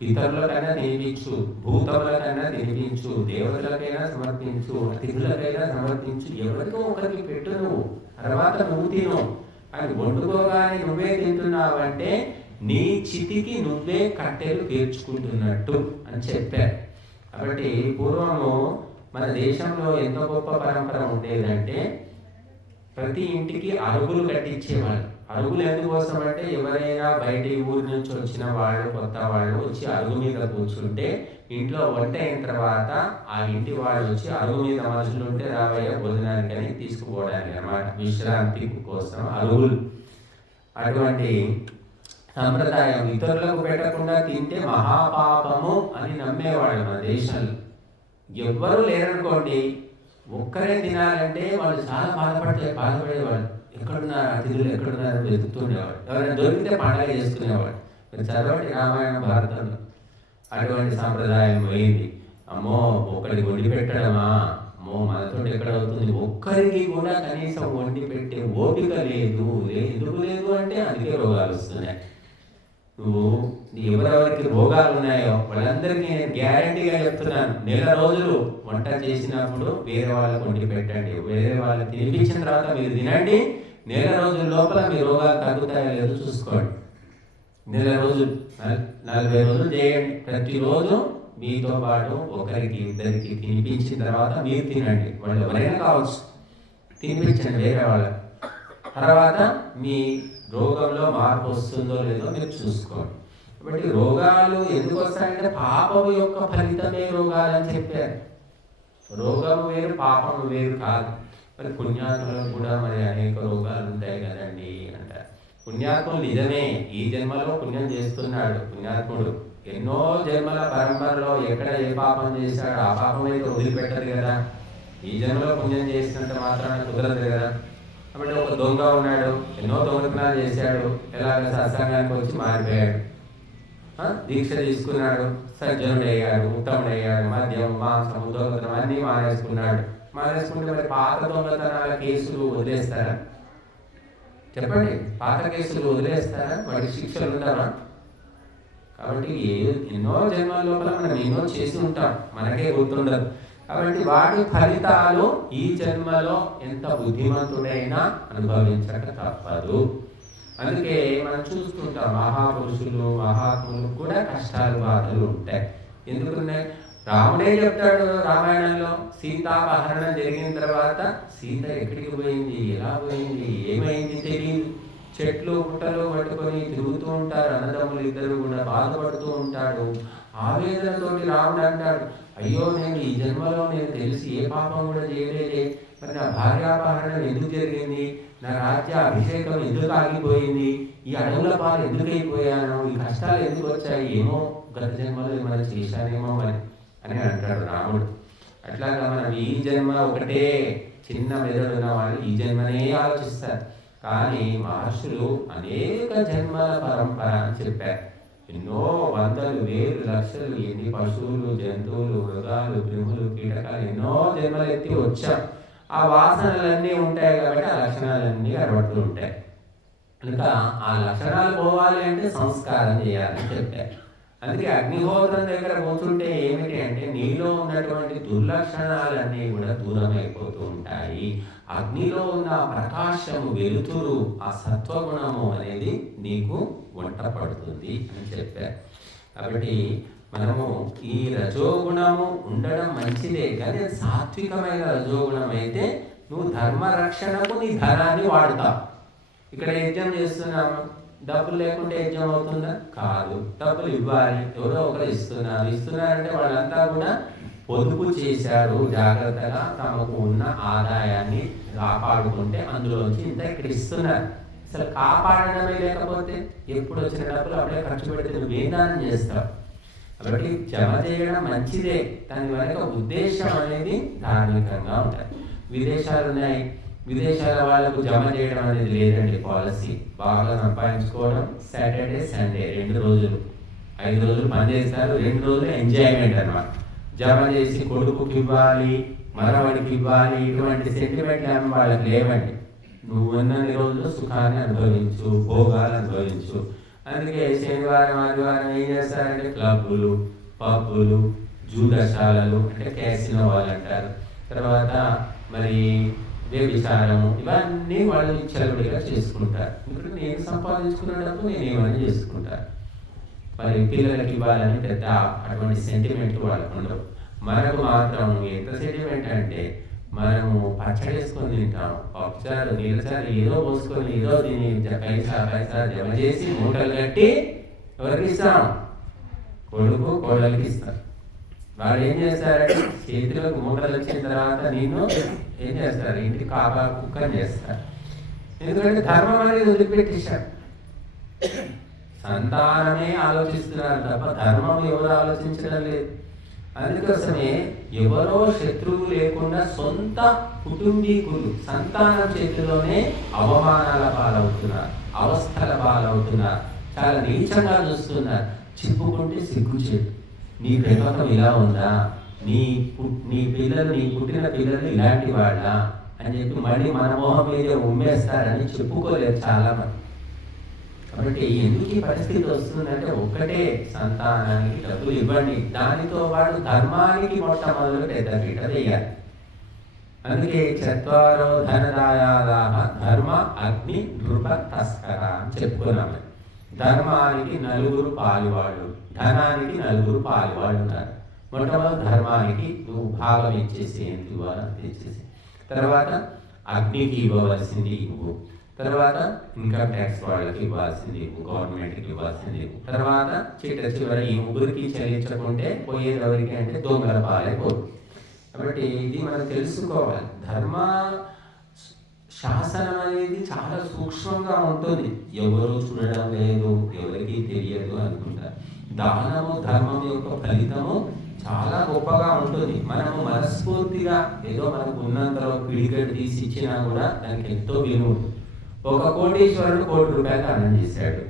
పితరులకైనా తినిపించు, భూతములకైనా తినిపించు, దేవతలకైనా సమర్పించు, అతిథులకైనా సమర్పించు, ఎవరికో ఒకరికి పెట్టు, నువ్వు తర్వాత నువ్వు తిను. అని వండుకోగానే నువ్వే తింటున్నావంటే నీ చితికి నువ్వే కట్టెలు పేర్చుకుంటున్నట్టు అని చెప్పారు. కాబట్టి పూర్వము మన దేశంలో ఎంత గొప్ప పరంపర ఉండేదంటే, ప్రతి ఇంటికి అరుగులు కట్టించేవాళ్ళు. అరుగులు ఎందుకోసం అంటే, ఎవరైనా బయటి ఊరి నుంచి వచ్చిన వాళ్ళు, కొత్త వాళ్ళు వచ్చి అరుగు మీద కూర్చుంటే ఇంట్లో వంట అయిన తర్వాత ఆ ఇంటి వాళ్ళు వచ్చి అరుగు మీద మనుషులు ఉంటే రావయ్య భోజనానికి అని తీసుకుపోవడానికి అన్నమాట, విశ్రాంతి కోసం అరుగులు. అటువంటి సంప్రదాయం ఇతరులకు పెట్టకుండా తింటే మహాపాపము అని నమ్మేవాళ్ళు మన దేశంలో. ఎవ్వరూ లేరనుకోండి, ఒక్కరే తినాలంటే వాళ్ళు చాలా బాధపడేవాళ్ళు. ఎక్కడున్నారు అతిథులు, ఎక్కడున్నారు వెతుకుతుండేవాడు. ఎవరైనా దొరికితే పండగ చేసుకునేవాడు. మీరు చదవండి రామాయణ భారతంలో. అటువంటి సాంప్రదాయం పోయింది. అమ్మో ఒకరికి వండి పెట్టడమా, అమ్మో మనతో ఎక్కడవుతుంది? ఒక్కరికి కూడా కనీసం వండి పెట్టే ఓపిక లేదు. ఎందుకు లేదు అంటే అందుకే రోగాలు వస్తున్నాయి. నువ్వు ఎవరెవరికి రోగాలు ఉన్నాయో వాళ్ళందరికీ నేను గ్యారంటీగా చెప్తున్నాను, నెల రోజులు వంట చేసినప్పుడు వేరే వాళ్ళకు వండి పెట్టండి, వేరే వాళ్ళకి తినిపించిన తర్వాత మీరు తినండి. నెల రోజుల లోపల మీ రోగాలు తగ్గుతాయో లేదో చూసుకోండి. నెల రోజులు 40 రోజులు చేయండి. ప్రతిరోజు మీతో పాటు ఒకరికి ఇద్దరికి తినిపించిన తర్వాత మీరు తినండి. వాళ్ళు ఎవరైనా కావచ్చు, తినిపించండి వేరే వాళ్ళకి. తర్వాత మీ రోగంలో మార్పు వస్తుందో లేదో మీరు చూసుకోండి. కాబట్టి రోగాలు ఎందుకు వస్తాయంటే పాపము యొక్క ఫలితమే రోగాలు అని చెప్పారు. రోగము వేరు, పాపము వేరు కాదు. మరి పుణ్యాత్ములకు కూడా మరి అనేక రోగాలు ఉంటాయి కదండి అంటారు. పుణ్యాత్ములు నిజమే, ఈ జన్మలో పుణ్యం చేస్తున్నాడు పుణ్యాత్ముడు. ఎన్నో జన్మల పరంపరలో ఎక్కడ ఏ పాపం చేశాడు ఆ పాపం అయితే వదిలిపెట్టదు కదా. ఈ జన్మలో పుణ్యం చేసినంత మాత్రాన కుదరదు కదా. కాబట్టి ఒక దొంగ ఉన్నాడు, ఎన్నో దొంగతనాలు చేశాడు, ఎలాగ సత్సంగానికి వచ్చి మారిపోయాడు. దీక్ష తీసుకున్నాడు, సజ్జనుడయ్యాడు, ఉత్తముడయ్యాడు, మద్యం మాంసం దొంగతనం అన్నీ మానేసుకున్నాడు. మానేసుకుంటే మరి పాత దొంగతనాల కేసులు వదిలేస్తారా? చెప్పండి, పాత కేసులు వదిలేస్తారా? వాటి శిక్షలు ఉండవా? కాబట్టి ఎన్నో జన్మల లోపల మనం ఎన్నో చేసి ఉంటాం, మనకే గుర్తుండదు. కాబట్టి వాటి ఫలితాలు ఈ జన్మలో ఎంత బుద్ధిమంతుడైనా అనుభవించక తప్పదు. అందుకే మనం చూస్తుంటాం, మహాపురుషులు మహాత్ములు కూడా కష్టాలు బాధలు ఉంటాయి. ఎందుకున్నాయి? రాముడే చెప్తాడు రామాయణంలో, సీతాపహరణం జరిగిన తర్వాత సీత ఎక్కడికి పోయింది, ఎలా పోయింది, ఏమైంది తెలియదు. చెట్లు పుట్టలు పట్టుకొని తిరుగుతూ ఉంటారు అన్నదమ్ములు ఇద్దరు కూడా, బాధపడుతూ ఉంటాడు. ఆవేదనతోటి రాముడు అంటాడు, అయ్యో నేను ఈ జన్మలో నేను తెలిసి ఏ పాపం కూడా చేయలేదే, మరి నా భార్యాపహరణం ఎందుకు జరిగింది, నా రాజ్య అభిషేకం ఎందుకు ఆగిపోయింది, ఈ అడవుల పాలు ఎందుకు అయిపోయాను, ఈ కష్టాలు ఎందుకు వచ్చాయి, ఏమో గత జన్మలో ఏమైనా చేశానేమో అని అంటాడు రాముడు. అట్లాగా మనం ఈ జన్మ ఒకటే చిన్న మెదడున్న వాళ్ళు ఈ జన్మనే ఆలోచిస్తారు. కానీ మహర్షులు అనేక జన్మల పరంపర అని చెప్పారు. ఎన్నో వందలు వేలు లక్షలు ఎన్ని పశువులు జంతువులు మృగాలు క్రిములు కీటకాలు ఎన్నో జన్మలు ఎత్తి వచ్చాం. ఆ వాసనలన్నీ ఉంటాయి కాబట్టి ఆ లక్షణాలన్నీ కనబడుతూ ఉంటాయి. కనుక ఆ లక్షణాలు పోవాలి అంటే సంస్కారం చేయాలని చెప్పారు. అందుకే అగ్నిహోత్రం దగ్గర కూర్చుంటే ఏమిటి అంటే నీలో ఉన్నటువంటి దుర్లక్షణాలన్నీ కూడా దూరం అయిపోతూ ఉంటాయి. అగ్నిలో ఉన్న ప్రకాశము వెలుతురు ఆ సత్వగుణము అనేది నీకు వంట పడుతుంది అని చెప్పారు. కాబట్టి మనము ఈ రజోగుణము ఉండడం మంచిదే, కానీ సాత్వికమైన రజోగుణం అయితే నువ్వు ధర్మరక్షణకు నీ ధనాన్ని వాడుతావు. ఇక్కడ యజ్ఞం చేస్తున్నాము, డబ్బులు లేకుంటే యజ్ఞం అవుతుందా? కాదు, డబ్బులు ఇవ్వాలి, ఎవరో ఒకరు ఇస్తున్నారంటే వాళ్ళంతా కూడా పొదుపు చేశారు, జాగ్రత్తగా తమకు ఉన్న ఆదాయాన్ని కాపాడుకుంటే అందులోంచి ఇంత ఇక్కడ ఇస్తున్నారు. అసలు కాపాడడమే లేకపోతే ఎప్పుడు వచ్చిన డబ్బులు అప్పుడే ఖర్చు పెడితే నువ్వేం దానం చేస్తావు? కాబట్టి జమ చేయడం మంచిదే, దాని వెనక ఉద్దేశం అనేది ధార్మికంగా ఉంటాయి. విదేశాలు ఉన్నాయి, విదేశాల వాళ్ళకు జమ చేయడం అనేది లేదండి పాలసీ. బాగా సంపాదించుకోవడం, సాటర్డే సండే 2 రోజులు 5 రోజులు పని చేస్తారు, 2 రోజులు ఎంజాయ్మెంట్ అన్నమాట. జమ చేసి కొడుకుకి ఇవ్వాలి, మనవడికి ఇవ్వాలి, ఇటువంటి సెంటిమెంట్లు ఏమి వాళ్ళకి లేవండి. నువ్వు ఉన్నన్ని రోజులు సుఖాన్ని అనుభవించు, భోగాలు అనుభవించు. అందుకే శనివారం ఆదివారం ఏం చేస్తారంటే క్లబ్బులు, పబ్బులు, జూదశాలలు అంటే క్యాసినో వాళ్ళు అంటారు, తర్వాత మరి వ్యభిచారము, ఇవన్నీ వాళ్ళు చెలవిడిగా చేసుకుంటారు. ఎందుకంటే నేను సంపాదించుకున్నప్పుడు నేను ఏమైనా చేసుకుంటాను. మరి పిల్లలకి ఇవ్వాలని పెద్ద అటువంటి సెంటిమెంట్ వాళ్ళకు ఉండవు. మనకు మాత్రం ఎంత సెంటిమెంట్ అంటే మనము పచ్చడి వేసుకొని తింటాం, పప్పుచారు నీళ్ళచారు ఏదో పోసుకొని ఏదో దీన్ని పైసా జమ చేసి మూటలు కట్టి ఎవరికి ఇస్తాం? కొడుకు కోడలికి ఇస్తారు. వాళ్ళు ఏం చేస్తారంటే చేతిలోకి మూటలు వచ్చిన తర్వాత నేను ఏం చేస్తారు, ఇంటికి కాపా కుక్కని చేస్తారు. ఎందుకంటే ధర్మం అనేది వదిలిపెట్టేశారు. సంతానమే ఆలోచిస్తున్నారు తప్ప ధర్మం ఎవరు ఆలోచించడం లేదు. అందుకోసమే ఎవరో శత్రువు లేకుండా సొంత కుటుంబీకులు సంతానం చేతిలోనే అవమానాల పాలవుతున్నారు, అవస్థల పాలవుతున్నారు, చాలా నీచంగా చూస్తున్నారు. చిప్పుకుంటే సిగ్గుచేటు, నీ పెంపకం ఇలా ఉందా, నీ పిల్లలు నీ పుట్టిన పిల్లలు ఇలాంటి వాళ్ళ అని చెప్పి మళ్ళీ మన మొహం మీద ఉమ్మేస్తారని చెప్పుకోలేరు చాలా మంది. కాబట్టి ఎందుకు ఈ పరిస్థితి వస్తుందంటే ఒక్కటే, సంతానానికి డబ్బులు ఇవ్వండి, దానితో వాడు ధర్మానికి మొట్టమొదలు పెద్ద పీట వేయాలి. అందుకే చత్వారో ధనదాయాదాహ ధర్మ అగ్ని నృప తస్కర అని చెప్పుకున్నాము. ధర్మానికి 4 పాలువాళ్ళు, ధనానికి 4 పాలువాళ్ళు ఉన్నారు. మొట్టమొదటి ధర్మానికి నువ్వు భాగం ఇచ్చేసి ఎంత ఇవ్వాలని తెచ్చేసి, తర్వాత అగ్నికి ఇవ్వవలసింది ఇవ్వు, తర్వాత ఇన్కమ్ ట్యాక్స్ వాళ్ళకి ఇవ్వాల్సింది ఇవ్వు, గవర్నమెంట్కి ఇవ్వాల్సింది ఇవ్వు, తర్వాత చివరి ఈ ముగ్గురికి చెల్లించకుంటే పోయేది ఎవరికి అంటే దొంగల పాలైపోదు. కాబట్టి ఇది మనం తెలుసుకోవాలి. ధర్మ శాసనం అనేది చాలా సూక్ష్మంగా ఉంటుంది, ఎవరు చూడడం లేదు, ఎవరికి తెలియదు అనుకుంటారు. దానము ధర్మం యొక్క ఫలితము చాలా గొప్పగా ఉంటుంది. మనము మనస్ఫూర్తిగా ఏదో మనకు ఉన్నంతలో పిడిగడ్డ తీసి ఇచ్చినా కూడా దానికి ఎంతో విలువ ఉంటుంది. ఒక కోటీశ్వరుడు 1 కోటి రూపాయలు దానం చేశాడు,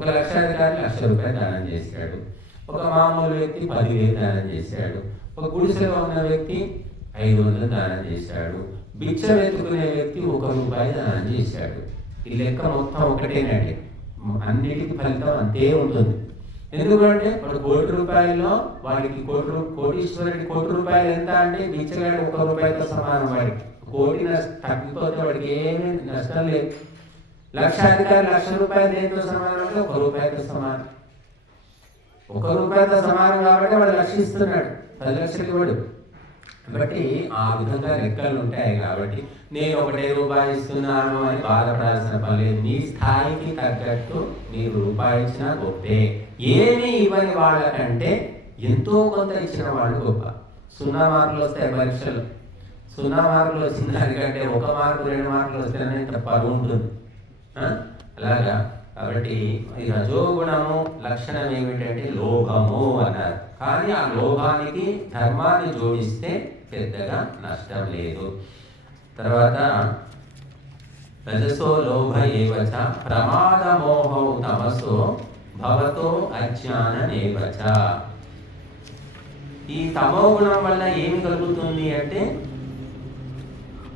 ఒక లక్షాధికారి ₹1,00,000 దానం చేశాడు, ఒక మామూలు వ్యక్తి 10,000 దానం చేశాడు, ఒక గుడిసెలో ఉన్న వ్యక్తి 500 దానం చేశాడు, బిచ్చం ఎత్తుకునే వ్యక్తి ₹1 దానం చేశాడు. ఈ లెక్క మొత్తం ఒకటేనండి, అన్నిటికీ ఫలితం అంతే ఉంటుంది. ఎందుకంటే వాడు ₹1,00,00,000 వాడికి కోటీశ్వరుడికి ₹1,00,00,000 ఎంత అంటే బిచ్చగాడి ₹1 సమానం. వాడికి కోటి తగ్గిపోతే వాడికి ఏమీ నష్టం లేదు. లక్షాధికారి ₹1,00,000 దేంతో సమానం అంటే ₹1 సమానం. ₹1 సమానం కాబట్టి వాడు లక్షిస్తున్నాడు, 10 లక్షలకి వాడు. కాబట్టి ఆ విధంగా లెక్కలు ఉంటాయి. కాబట్టి నేను ₹1 ఇస్తున్నాను అని బాధపడాల్సిన పని లేదు. నీ స్థాయికి తగ్గట్టు మీరు రూపాయి ఇచ్చినా గొప్పే. ఏమీ ఇవ్వని వాళ్ళకంటే ఎంతో కొంత ఇచ్చిన వాళ్ళు గొప్ప. 0 మార్కులు వస్తాయి పరీక్షలు, 0 మార్కులు వచ్చిన దానికంటే 1 మార్కు 2 మార్కులు వస్తేనే పరువు ఉంటుంది. అలాగా. కాబట్టి ఈ రజోగుణము లక్షణం ఏమిటంటే లోభము అన్నారు. కానీ ఆ లోభానికి ధర్మాన్ని జోడిస్తే పెద్దగా నష్టం లేదు. తర్వాత రజసో లోభ ఏవచ ప్రమాదమోహౌ తమసో భవతో అజ్ఞాననేవచ. ఈ తమో గుణం వల్ల ఏమి కలుగుతుంది అంటే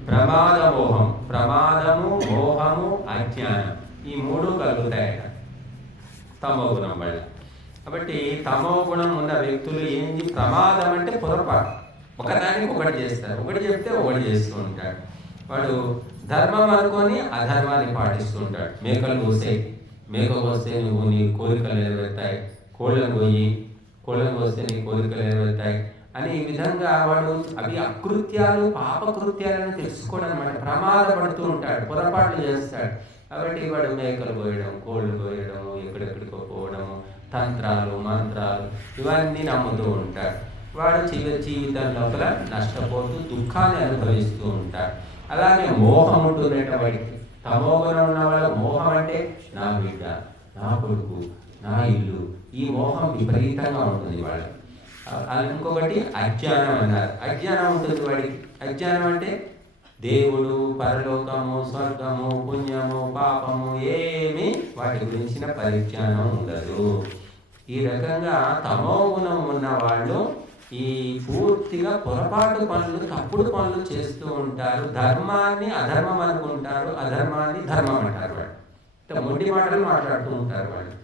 ప్రమాదమోహం, ప్రమాదము, మోహము, అజ్ఞానం, ఈ 3 కలుగుతాయట తమో గుణం వల్ల. కాబట్టి తమో గుణం ఉన్న వ్యక్తులు ఏంటి? ప్రమాదం అంటే పొరపాటు, ఒకదానికి ఒకటి చేస్తారు, ఒకటి చెప్తే ఒకటి చేస్తూ ఉంటాడు. వాడు ధర్మం అనుకొని అధర్మాన్ని పాటిస్తూ ఉంటాడు. మేకలు కోసే, మేక కోస్తే నువ్వు నీ కోరికలు నెరవేరుతాయి, కోళ్ళను కోస్తే నీ కోరికలు నెరవేరుతాయి అని ఈ విధంగా వాడు అవి అకృత్యాలు, పాపకృత్యాలను తెలుసుకోవడం అన్నమాట. ప్రమాదపడుతూ ఉంటాడు, పొరపాట్లు చేస్తాడు. కాబట్టి వాడు మేకలు కోయడం, కోళ్ళు కోయడం, ఎక్కడెక్కడికో పోవడము, తంత్రాలు, మంత్రాలు ఇవన్నీ నమ్ముతూ ఉంటాడు. వాడు జీవితం లోపల నష్టపోతూ దుఃఖాన్ని అనుభవిస్తూ ఉంటాడు. అలాగే మోహం ఉంటుందట వాడికి. తమోగుణం ఉన్న వాళ్ళ మోహం అంటే నా బిడ్డ, నా కొడుకు, నా ఇల్లు, ఈ మోహం విపరీతంగా ఉంటుంది వాడు. ఇంకొకటి అజ్ఞానం అన్నారు. అజ్ఞానం ఉంటుంది వాడికి. అజ్ఞానం అంటే దేవుడు, పరలోకము, స్వర్గము, పుణ్యము, పాపము ఏమీ వాటి గురించిన పరిజ్ఞానం ఉండదు. ఈ రకంగా తమో గుణం ఉన్న వాళ్ళు ఈ పూర్తిగా పొరపాటు పనులు, తప్పుడు పనులు చేస్తూ ఉంటారు. ధర్మాన్ని అధర్మం అనుకుంటారు, అధర్మాన్ని ధర్మం అంటారు. వాళ్ళు మొండి మాటలు మాట్లాడుతూ ఉంటారు వాళ్ళు.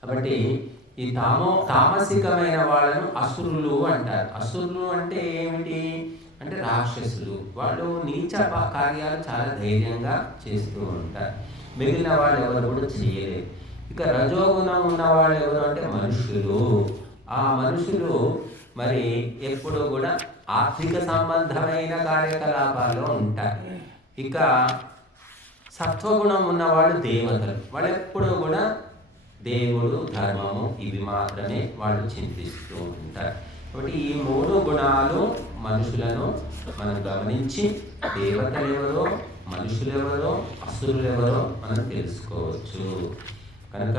కాబట్టి ఈ తామసికమైన వాళ్ళను అసురులు అంటారు. అసురులు అంటే ఏమిటి అంటే రాక్షసులు. వాళ్ళు నీచ కార్యాలు చాలా ధైర్యంగా చేస్తూ ఉంటారు. మిగిలిన వాళ్ళు ఎవరు కూడా చేయలేరు. ఇక రజోగుణం ఉన్న వాళ్ళు ఎవరు అంటే మనుషులు. ఆ మనుషులు మరి ఎప్పుడూ కూడా ఆర్థిక సంబంధమైన కార్యకలాపాల్లో ఉంటారు. ఇక సత్వగుణం ఉన్నవాళ్ళు దేవతలు. వాళ్ళు ఎప్పుడూ కూడా దేవుడు, ధర్మము ఇవి మాత్రమే వాళ్ళు చింతిస్తూ ఉంటారు. కాబట్టి ఈ 3 గుణాలు మనుషులను మనం గమనించి దేవతలెవరో, మనుషులెవరో, అసురులెవరో మనం తెలుసుకోవచ్చు. కనుక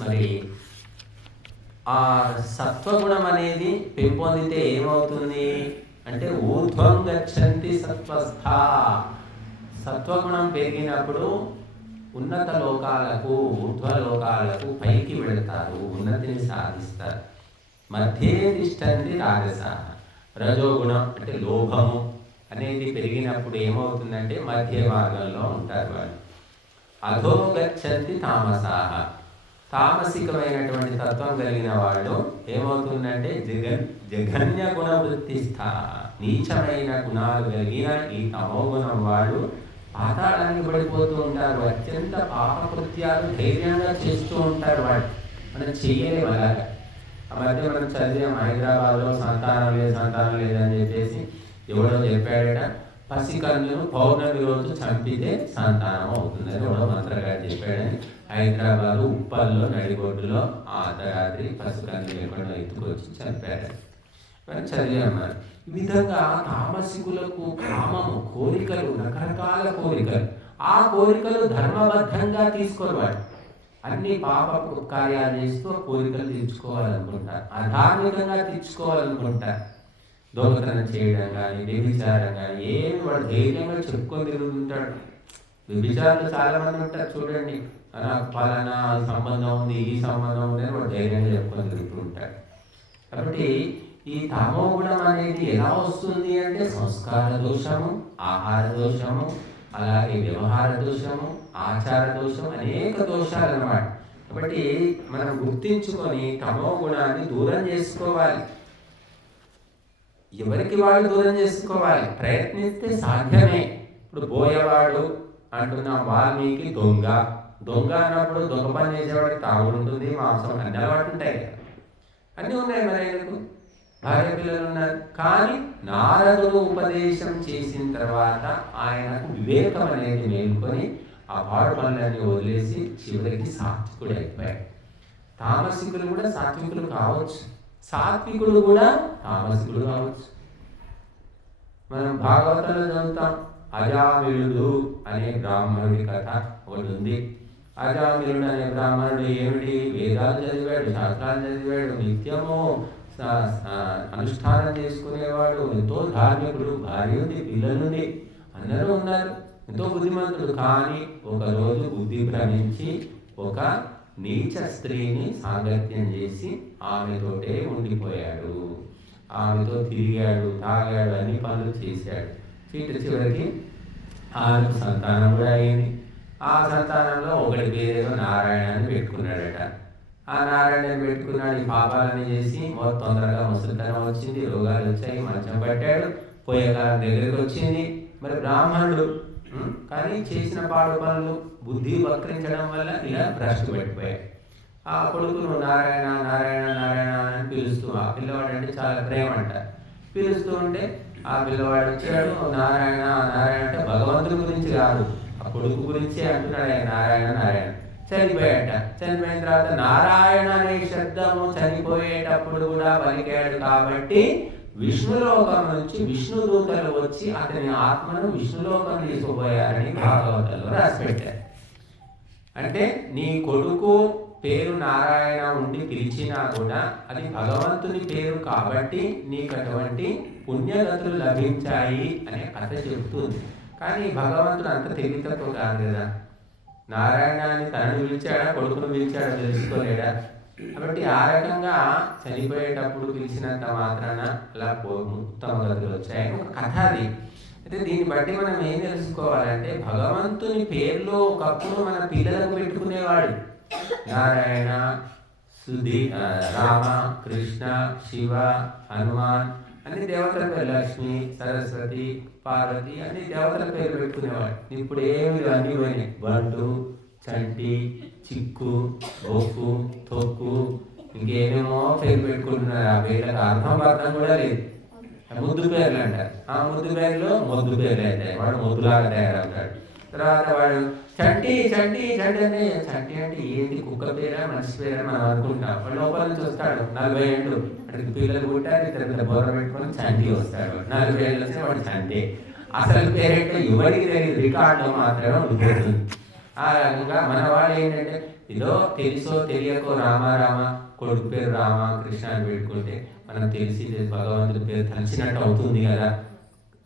మరి ఆ సత్వగుణం అనేది పెంపొందితే ఏమవుతుంది అంటే ఊర్ధ్వం గచ్చంతి సత్వస్థ. సత్వగుణం పెరిగినప్పుడు ఉన్నత లోకాలకు, ఊర్ధ్వలోకాలకు పైకి వెళతారు, ఉన్నతిని సాధిస్తారు. మధ్యే తిష్టంతి రాజస. రజోగుణం అంటే లోభము అనేది పెరిగినప్పుడు ఏమవుతుందంటే మధ్య మార్గంలో ఉంటారు వాళ్ళు. అధో గచ్చంతి తామసాహ. తామసికమైనటువంటి తత్వం కలిగిన వాళ్ళు ఏమవుతుందంటే జఘన్య గుణవృత్తిస్థ. నీచమైన గుణాలు కలిగిన ఈ తమోగుణం వాళ్ళు పాతాళానికి పడిపోతూ ఉంటారు. అత్యంత పాపకృత్యాలు ధైర్యంగా చేస్తూ ఉంటారు. వాళ్ళు మనం చెయ్యలేము అలాగా. ఆ మధ్య మనం చదివాం, హైదరాబాద్లో సంతానం లేదని చెప్పేసి ఎవడో చెప్పాడట. పసికన్యను పౌర్ణమి రోజు చంపితే సంతానం అవుతుందని ఎవడో మంత్రగాడు చెప్పాడని హైదరాబాద్ ఉప్పల్లో నడిగొడ్డులో అర్ధరాత్రి పసికన్యను ఎక్కడో ఎత్తుకొచ్చి చంపాడు అని చదివామన్నారు. ఈ విధంగా తామసికులకు కామము, కోరికలు, రకరకాల కోరికలు. ఆ కోరికలు ధర్మబద్ధంగా తీసుకోవాలి. అన్ని పాప కార్యాలు చేస్తూ కోరికలు తీర్చుకోవాలనుకుంటారు, అధార్మికంగా తీర్చుకోవాలనుకుంటారు. దొంగతనం చేయడం కానీ, వ్యభిచారం కానీ ఏమి వాడు ధైర్యంగా చెప్పుకొని తిరుగుతుంటాడు. వ్యభిచారులు చాలా మంది ఉంటారు చూడండి, నాకు పలానా సంబంధం ఉంది, ఈ సంబంధం ఉంది అని వాడు ధైర్యంగా చెప్పుకొని తిరుగుతూ ఉంటాడు. కాబట్టి ఈ తమో గుణం అనేది ఎలా వస్తుంది అంటే సంస్కార దోషము, ఆహార దోషము, అలాగే వ్యవహార దోషము, ఆచార దోషం, అనేక దోషాలు అన్నమాట. కాబట్టి మనం గుర్తించుకొని తమో గుణాన్ని దూరం చేసుకోవాలి. ఎవరికి వాళ్ళు దూరం చేసుకోవాలి, ప్రయత్నిస్తే సాధ్యమే. ఇప్పుడు బోయవాడు అంటున్న వాల్మీకి దొంగ అన్నప్పుడు దొంగ పని చేసేవాడికి తాగుడు ఉంటుంది, మాంసం అన్ని అలవాటు ఉంటాయి కదా, అన్నీ ఉన్నాయి. మరి ఆయనకు భార్య పిల్లలు ఉన్నారు. కానీ నారదుడు ఉపదేశం చేసిన తర్వాత ఆయనకు వివేకం అనేది మేలుకొని ఆ పాడు పనులన్నీ వదిలేసి చివరికి సాత్వికుడు అయిపోయాడు. తామసికులు కూడా సాత్వికులు కావచ్చు, సాత్వికుడు కూడా తామసికుడు కావచ్చు. మనం భాగవతంలో చదువుతాం, అజామిళుడు అనే బ్రాహ్మణుడి కథ ఒకటి ఉంది. అజామిళుడు అనే బ్రాహ్మణుడు ఏమిటి, వేదాలు చదివాడు, శాస్త్రాలు చదివాడు, నిత్యము అనుష్ఠానం చేసుకునేవాడు, ఎంతో ధార్మికుడు, భార్య ఉంది, పిల్లలుంది, అందరూ ఉన్నారు, ఎంతో బుద్ధిమంతుడు. కానీ ఒకరోజు బుద్ధి భ్రమించి ఒక నీచ స్త్రీని సాంగత్యం చేసి ఆమెతోటే ఉండిపోయాడు. ఆమెతో తిరిగాడు, తాగాడు, అన్ని పనులు చేశాడు. చివరికి ఆమెకు సంతానం కూడా అయింది. ఆ సంతానంలో ఒకటి పేరేదో నారాయణ అని పెట్టుకున్నాడట. ఆ నారాయణని పెట్టుకున్నాడు, ఈ పాపాలని చేసి తొందరగా ముసలితనం వచ్చింది, రోగాలు వచ్చాయి, మంచం పట్టాడు, పోయే కాలం దగ్గరికి వచ్చింది. మరి బ్రాహ్మణుడు కానీ చేసిన పాడు పనులు, బుద్ధి వక్రించడం వల్ల ఇలా భ్రష్టు పెట్టిపోయాడు. ఆ కొడుకును నారాయణ నారాయణ నారాయణ అని పిలుస్తూ, ఆ పిల్లవాడు అంటే చాలా ప్రేమ అంట, పిలుస్తూ ఉంటే ఆ పిల్లవాడు వచ్చాడు, నారాయణ నారాయణ అంటే భగవంతుడి గురించి కాదు, ఆ కొడుకు గురించి అంటున్నాడు ఆయన, నారాయణ నారాయణ. చనిపోయాట. చనిపోయిన తర్వాత నారాయణ అనే శబ్దము చనిపోయేటప్పుడు కూడా పలికాడు కాబట్టి విష్ణులోకం నుంచి విష్ణుదూతలు వచ్చి అతని ఆత్మను విష్ణులోకం తీసుకుపోయారని భాగవతంలో రాసిపెట్టారు. అంటే నీ కొడుకు పేరు నారాయణ ఉండి పిలిచినా కూడా అది భగవంతుని పేరు కాబట్టి నీకు అటువంటి పుణ్యగతులు లభించాయి అనే కథ చెబుతుంది. కానీ భగవంతుడు అంత తెలివితక్కువ కాదు కదా, నారాయణ అని తనని పిలిచాడా, కొడుకును పిలిచాడా తెలుసుకోలేడా? కాబట్టి ఆ రకంగా చనిపోయేటప్పుడు పిలిచినంత మాత్రాన అలా ఉత్తమ గతులు వచ్చాయని ఒక కథ అది. అయితే దీన్ని బట్టి మనం ఏం తెలుసుకోవాలంటే, భగవంతుని పేర్లు ఒకప్పుడు మన పిల్లలకు పెట్టుకునేవాడు. నారాయణ, రామ, కృష్ణ, శివ, హనుమాన్ అన్ని దేవతల పేరు, లక్ష్మి, సరస్వతి, పార్వతి అన్ని దేవతల పేరు పెట్టుకునేవాడు. ఇప్పుడు ఏమి అన్ని పోయినాయి, బంటు, చంటి, చిక్కు, బొక్కు, తొక్కు, ఇంకేమేమో పేరు పెట్టుకుంటున్నారు. ఆ పేర్లకు అర్థం కూడా లేదు, ముద్దు పేర్లు అంటారు. ఆ ముద్దు పేర్లు మొద్దు పేర్లు అవుతాయి, వాడు మొద్దులాగా తయారవుతాడు. తర్వాత వాడు చంటి చంటి చంటి అని, చంటి అంటే ఏంటి, కుక్క పేరా మనిషి పేరా మనం అనుకుంటాం. వాడు లోపల నుంచి వస్తాడు, 40 ఏళ్ళు అక్కడికి పిల్లలు పుట్టారు, ఇతర బోర పెట్టుకొని చంటి వస్తాడు. 40 ఏళ్ళు వస్తే వాడు చంటి. అసలు పేరేంటో ఎవరికి తెలియదు, రికార్డులో మాత్రమే ఉండిపోతుంది. ఆ రకంగా మన వాళ్ళు ఏంటంటే ఏదో తెలుసో తెలియకో రామ రామ, కొడుకు పేరు రామ, కృష్ణ అని పెట్టుకుంటే మనం తెలిసి భగవంతుడి పేరు తలిచినట్టు అవుతుంది కదా,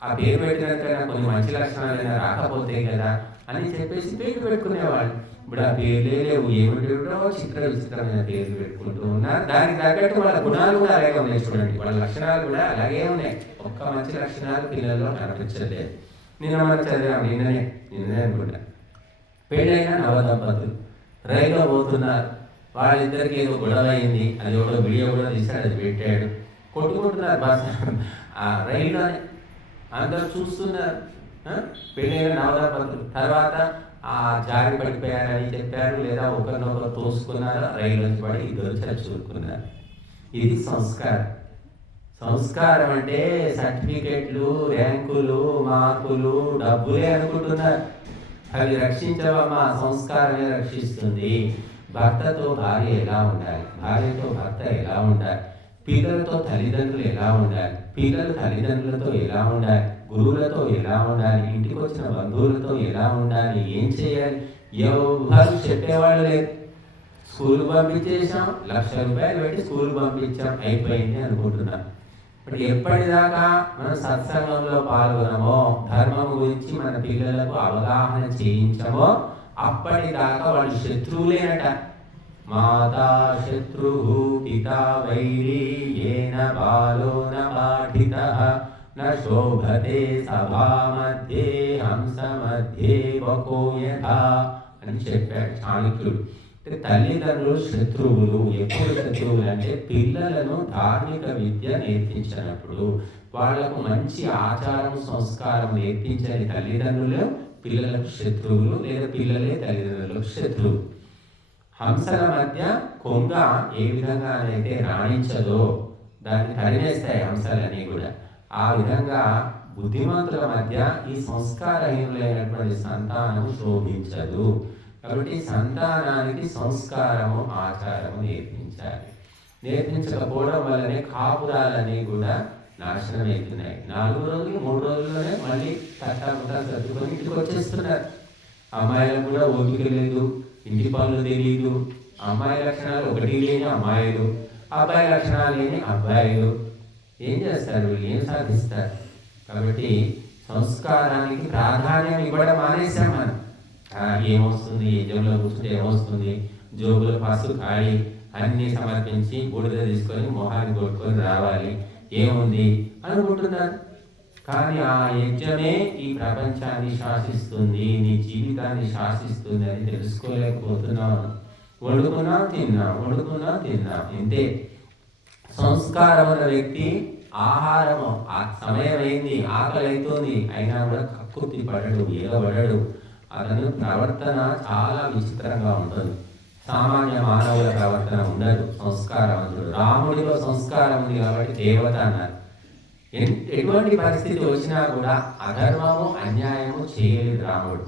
ఆ పేరు పెట్టినట్టుగా కొన్ని మంచి లక్షణాలు రాకపోతే కదా అని చెప్పేసి పేరు పెట్టుకునేవాళ్ళు. ఇప్పుడు ఆ పేర్లే లేవు, ఏమిటో విచిత్రమైన పేర్లు పెట్టుకుంటూ ఉన్నారు. దానికి తగ్గట్టు వాళ్ళ గుణాలు కూడా అలాగే ఉన్నాయి. చూడండి, వాళ్ళ లక్షణాలు కూడా అలాగే ఉన్నాయి. ఒక్క మంచి లక్షణాలు పిల్లల్లో కనిపించలేదు. మనం చదివాం, నిన్ననే అనుకుంటా, పెళ్ళైన నవదంపతులు రైల్లో పోతున్నారు. వాళ్ళిద్దరికి ఏదో గొడవ అయింది, అది ఒకటో వీడియో కూడా తీశాడు, అది పెట్టాడు, కొట్టుకుంటున్నారు బస్ ఆ రైల్లోనే, అందరూ చూస్తున్నారు. పెళ్ళైన నవదంపతులు తర్వాత ఆ జారి పడిపోయారని చెప్పారు, లేదా ఒకరినొకరు తోసుకున్నారు, రైలు నుంచి పడి ఇద్దరు చచ్చుకున్నారు. ఇది సంస్కారం. సంస్కారం అంటే సర్టిఫికెట్లు, ర్యాంకులు, మార్కులు, డబ్బులే అనుకుంటున్నారు. అవి రక్షించవమ్మా, సంస్కారమే రక్షిస్తుంది. భర్తతో భార్య ఎలా ఉండాలి, భార్యతో భర్త ఎలా ఉండాలి, పిల్లలతో తల్లిదండ్రులు ఎలా ఉండాలి, పిల్లలు తల్లిదండ్రులతో ఎలా ఉండాలి, గురువులతో ఎలా ఉండాలి, ఇంటికి వచ్చిన బంధువులతో ఎలా ఉండాలి, ఏం చేయాలి, ఎవరు చెప్పేవాళ్ళు లేదు. స్కూల్ పంపించేసాం, 1,00,000 రూపాయలు పెట్టి స్కూల్ పంపించాం, అయిపోయింది అనుకుంటున్నాం. ఇప్పుడు ఎప్పటిదాకా మనం సత్సంగంలో పాల్గొనమో, ధర్మం గురించి మన పిల్లలకు అవగాహన చేయించమో, అప్పటిదాకా వాళ్ళు శత్రువులేనట. మాతా శత్రు పితా వైరీ ఏన బాలో న పాఠితః న శోభతే సభా మధ్యే హంస మధ్యే వకో యథా అని చెప్పాడు చాణక్యుడు. అంటే తల్లిదండ్రులు శత్రువులు. ఎప్పుడు శత్రువులు అంటే పిల్లలను ధార్మిక విద్య నేర్పించినప్పుడు, వాళ్లకు మంచి ఆచారం సంస్కారం నేర్పించని తల్లిదండ్రులు పిల్లలకు శత్రువులు, లేదా పిల్లలే తల్లిదండ్రులకు శత్రువులు. హంసల మధ్య కొంగ ఏ విధంగానైతే రాణించదో దాన్ని తరిమేస్తాయి హంసలన్నీ కూడా. ఆ విధంగా బుద్ధిమంతుల మధ్య ఈ సంస్కారహీనులైనటువంటి సంతానము శోభించదు. కాబట్టి సంతానానికి సంస్కారము ఆచారము నేర్పించాలి. నేర్పించకపోవడం వల్లనే కాపురాలన్నీ కూడా నాశనం అవుతున్నాయి. 4 రోజులు 3 రోజుల్లోనే మళ్ళీ తట్టకుండా సర్దుకొని ఇంటికి వచ్చేస్తున్నారు. అమ్మాయిలకు కూడా ఓపిక లేదు, ఇంటి పనులు తెలియదు. అమ్మాయి లక్షణాలు ఒకటి లేని అమ్మాయిలు, అబ్బాయి లక్షణాలు లేని అబ్బాయిలు. ఏం చేస్తారు వీళ్ళు? ఏం సాధిస్తారు? కాబట్టి సంస్కారానికి ప్రాధాన్యం ఇవ్వడం మానేసాం మనం. ఏమొస్తుంది, యజ్ఞంలో కూర్చుంటే ఏమొస్తుంది, జోబుల పాసు ఖాళీ అన్నీ సమర్పించి బూడిద తీసుకొని మొహాన్ని కొట్టుకొని రావాలి, ఏముంది అనుకుంటున్నారు. కానీ ఆ యజ్ఞమే ఈ ప్రపంచాన్ని శాసిస్తుంది, నీ జీవితాన్ని శాసిస్తుంది అని తెలుసుకోలేకపోతున్నాం. వండుకున్నా తిన్నాం ఇంతే. సంస్కారం అన్న వ్యక్తి ఆహారము సమయం అయింది, ఆకలి అవుతుంది, అయినా కూడా కక్కుర్తి పడడు, ఎగబడడు. అతని ప్రవర్తన చాలా విచిత్రంగా ఉంటుంది. సామాన్య మానవుల ప్రవర్తన ఉండదు. సంస్కారవంతుడు. రాముడిలో సంస్కారం ఉంది కాబట్టి దేవత అన్నారు. ఎటువంటి పరిస్థితి వచ్చినా కూడా అధర్మము అన్యాయము చేయలేదు రాముడు.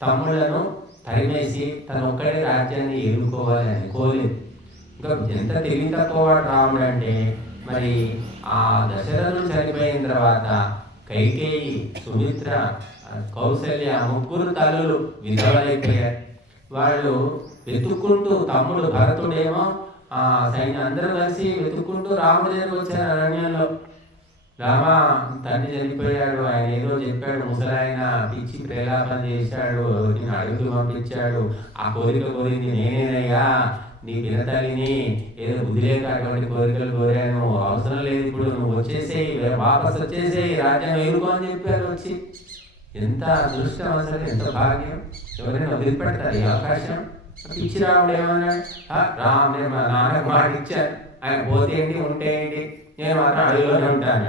తమ్ముళ్లను తరిమేసి తన ఒక్కడే రాజ్యాన్ని ఎదుర్కోవాలి అనుకోలేదు. ఇంకా ఎంత తెలివి తక్కువ రాముడు అంటే, మరి ఆ దశరథుడు చనిపోయిన తర్వాత కైకేయి, సుమిత్ర, కౌసల్య ముగ్గురు తల్లులు విధవలైపోయారు. వాళ్ళు వెతుక్కుంటూ, తమ్ముడు భరతుడేమో సైన్యం అందరూ కలిసి వెతుక్కుంటూ రాముడి దగ్గరకు వచ్చారు అరణ్యంలో. రామా, తండ్రి చనిపోయాడు, ఆయన ఏదో చెప్పాడు, ముసలాయన పిచ్చి ప్రేలాపన చేశాడు, నేను అడుగులు పంపించాడు, ఆ కోరిక కోరింది నేనేనయ్యా, నీ పినతల్లిని, ఏదో బుద్ధి లేక అటువంటి కోరికలు కోరాను, అవసరం లేదు, ఇప్పుడు నువ్వు వచ్చేసేయి, వాపస్ వచ్చేసేయి, రాజ్యం ఎదుర్కో అని చెప్పారు. వచ్చి ఎంత అదృష్టం, అసలు ఎంత భాగ్యం. ఎవరైనా వదిలిపెడతారు ఈ అవకాశం? పిచ్చి రాముడు ఏమన్నాడు? రామ్, నేను మా నాన్నకు మాట ఇచ్చాను, ఆయన పోతే ఏంటి ఉంటే ఏంటి, నేను మాత్రం అడవిలోనే ఉంటాను.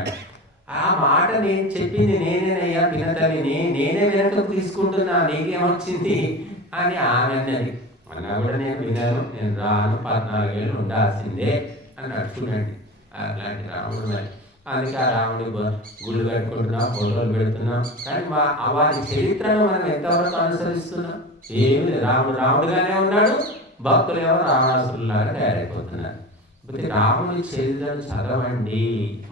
ఆ మాట నేను చెప్పింది నేనేనయ్యా పినతల్లిని, నేనే వెనకకు తీసుకుంటున్నా, నీకేమొచ్చింది అని ఆమె అన్నది. అన్నా కూడా నేను విన్నాను, నేను రాను, 14 ఏళ్ళు ఉండాల్సిందే అని నడుచుకున్నాడు. అలాంటి రాముడు మరి. అందుకే ఆ రాముడి గుళ్ళు కట్టుకుంటున్నాం, ఫోటోలు పెడుతున్నాం. కానీ వారి చరిత్రను మనం ఎంతవరకు అనుసరిస్తున్నాం? ఏమి లేదు. రాముడుగానే ఉన్నాడు, భక్తులు ఏమో రావణాసురులాగా తయారైపోతున్నారు. కాబట్టి రాముడి చరిత్రను చదవండి,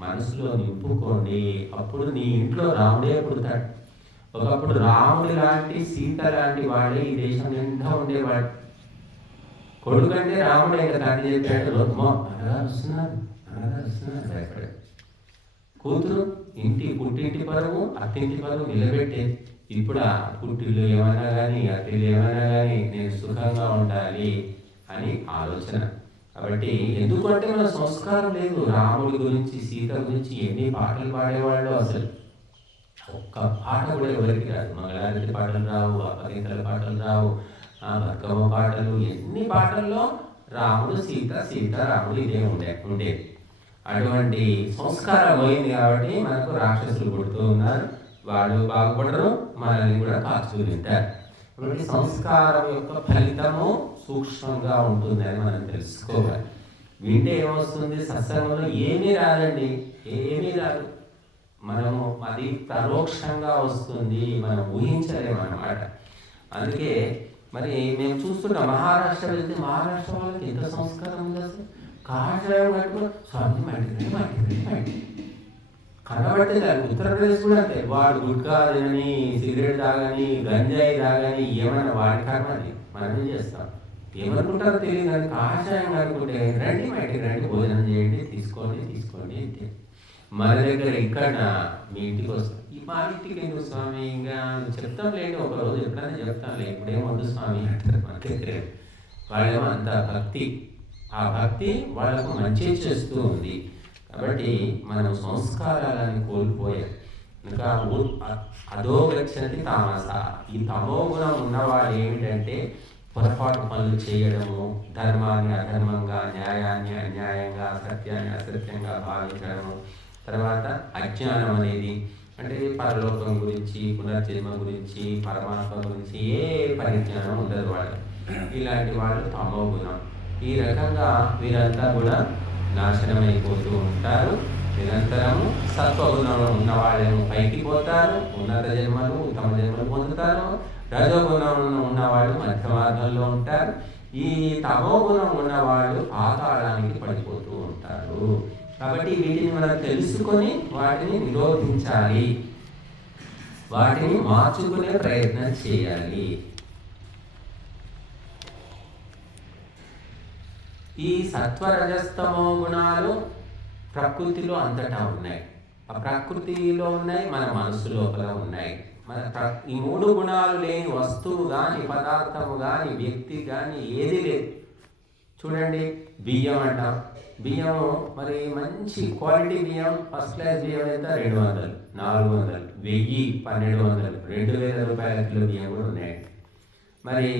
మనసులో నింపుకోండి. అప్పుడు నీ ఇంట్లో రాముడే పుడతాడు. ఒకప్పుడు రాముడి లాంటి, సీత లాంటి వాడే ఈ దేశం నిండా ఉండేవాడు. కొడుకంటే రాముడే. ఇంకా తండ్రి చెప్పాడు, అనగారు వస్తున్నారు భయపడే. కూతురు పుట్టింటి పరువు, అత్తింటి పరువు నిలబెట్టేది. ఇప్పుడు ఆ పుట్టిల్లు ఏమైనా కానీ, అత్తిల్లు ఏమైనా కానీ, నేను సుఖంగా ఉండాలి అని ఆలోచన. కాబట్టి ఎందుకంటే మన సంస్కారం లేదు. రాముడి గురించి, సీత గురించి ఎన్ని పాటలు పాడేవాళ్ళు, అసలు ఒక్క పాట కూడా ఎవరికి రాదు. మంగళారతి పాటలు రావు, అపగీతల పాటలు రావు, బతుకమ్మ పాటలు, ఎన్ని పాటల్లో రాముడు సీత, సీత రాముడు ఇదే ఉండేది. అటువంటి సంస్కారం పోయింది కాబట్టి మనకు రాక్షసులు పుడుతూ ఉన్నారు. వాళ్ళు బాగుపడరు, మనల్ని కూడా కాచుకు తింటారు. కాబట్టి సంస్కారం యొక్క ఫలితము సూక్ష్మంగా ఉంటుందని మనం తెలుసుకోవాలి. వింటే ఏమొస్తుంది? సత్సంగంలో ఏమీ రాదండి, ఏమీ రాదు. మనము అది పరోక్షంగా వస్తుంది, మనం ఊహించలేము అన్నమాట. అందుకే మరి మేము చూస్తున్నాం, మహారాష్ట్ర వెళ్తే మహారాష్ట్ర వాళ్ళకి ఎంత సంస్కారం ఉంది అసలు. కాషాయం కట్టుకుని స్వామి మాటి కనబడితే దాన్ని. ఉత్తరప్రదేశ్ కూడా అంతే. వాడు గుట్కా తినని, సిగరెట్ తాగని, గంజాయి తాగని, ఏమన్నా వాడి కర్మది, మనం ఏం చేస్తాం? ఏమనుకుంటారో తెలియదు. కానీ కాషాయం కట్టుకుంటే రండి, మా ఇంటికి రండి, భోజనం చేయండి, తీసుకోండి అంతే. మన దగ్గర ఇక్కడ మీ ఇంటికి వస్తాం. మా ఇంటికి ఎందుకు స్వామి, ఇంకా చెప్తాం లేండి, ఒకరోజు ఎప్పుడైనా చెప్తాంలే, ఇప్పుడేం వద్దు స్వామి అంటారు. మనకే తెలియదు, వాళ్ళేమో అంత భక్తి, ఆ భక్తి వాళ్ళకు మంచి చేస్తూ ఉంది. కాబట్టి మనం సంస్కారాలను కోల్పోయాం. ఇంకా అదో గచ్చతి తామస. ఈ తమో గుణం ఉన్నవాడు ఏమిటంటే పొరపాటు పనులు చేయడము, ధర్మాన్ని అధర్మంగా, న్యాయాన్ని అన్యాయంగా, సత్యాన్ని అసత్యంగా భావించడము. తర్వాత అజ్ఞానం అనేది అంటే పరలోకం గురించి, పునర్జన్మ గురించి, పరమాత్మ గురించి ఏ పరిజ్ఞానం ఉండదు వాళ్ళు. ఇలాంటి వాళ్ళు తమో గుణం. ఈ రకంగా వీరంతా కూడా నాశనం అయిపోతూ ఉంటారు. నిరంతరము సత్వగుణంలో ఉన్న వాళ్ళేమో పైకి పోతారు, ఉన్నత జన్మలు, ఉత్తమ జన్మలు పొందుతారు. రజోగుణంలో ఉన్నవాళ్ళు మధ్య మార్గంలో ఉంటారు. ఈ తమో గుణం ఉన్నవాళ్ళు పాతాళానికి పడిపోతూ ఉంటారు. కాబట్టి వీటిని మనం తెలుసుకొని వాటిని నిరోధించాలి, వాటిని మార్చుకునే ప్రయత్నం చేయాలి. ఈ సత్వరజస్తమో గుణాలు ప్రకృతిలో అంతటా ఉన్నాయి. ఆ ప్రకృతిలో ఉన్నాయి, మన మనసు లోపల ఉన్నాయి. ఈ మూడు గుణాలు లేని వస్తువు కానీ, పదార్థము కానీ, వ్యక్తి కానీ ఏది లేదు. చూడండి, బియ్యం అంటాం. బియ్యము మరి మంచి క్వాలిటీ బియ్యం, ఫస్ట్ క్లాస్ బియ్యం అయితే 200, 400, 1000, 1200, 2000 రూపాయల కిలో బియ్యం కూడా ఉన్నాయి. మరి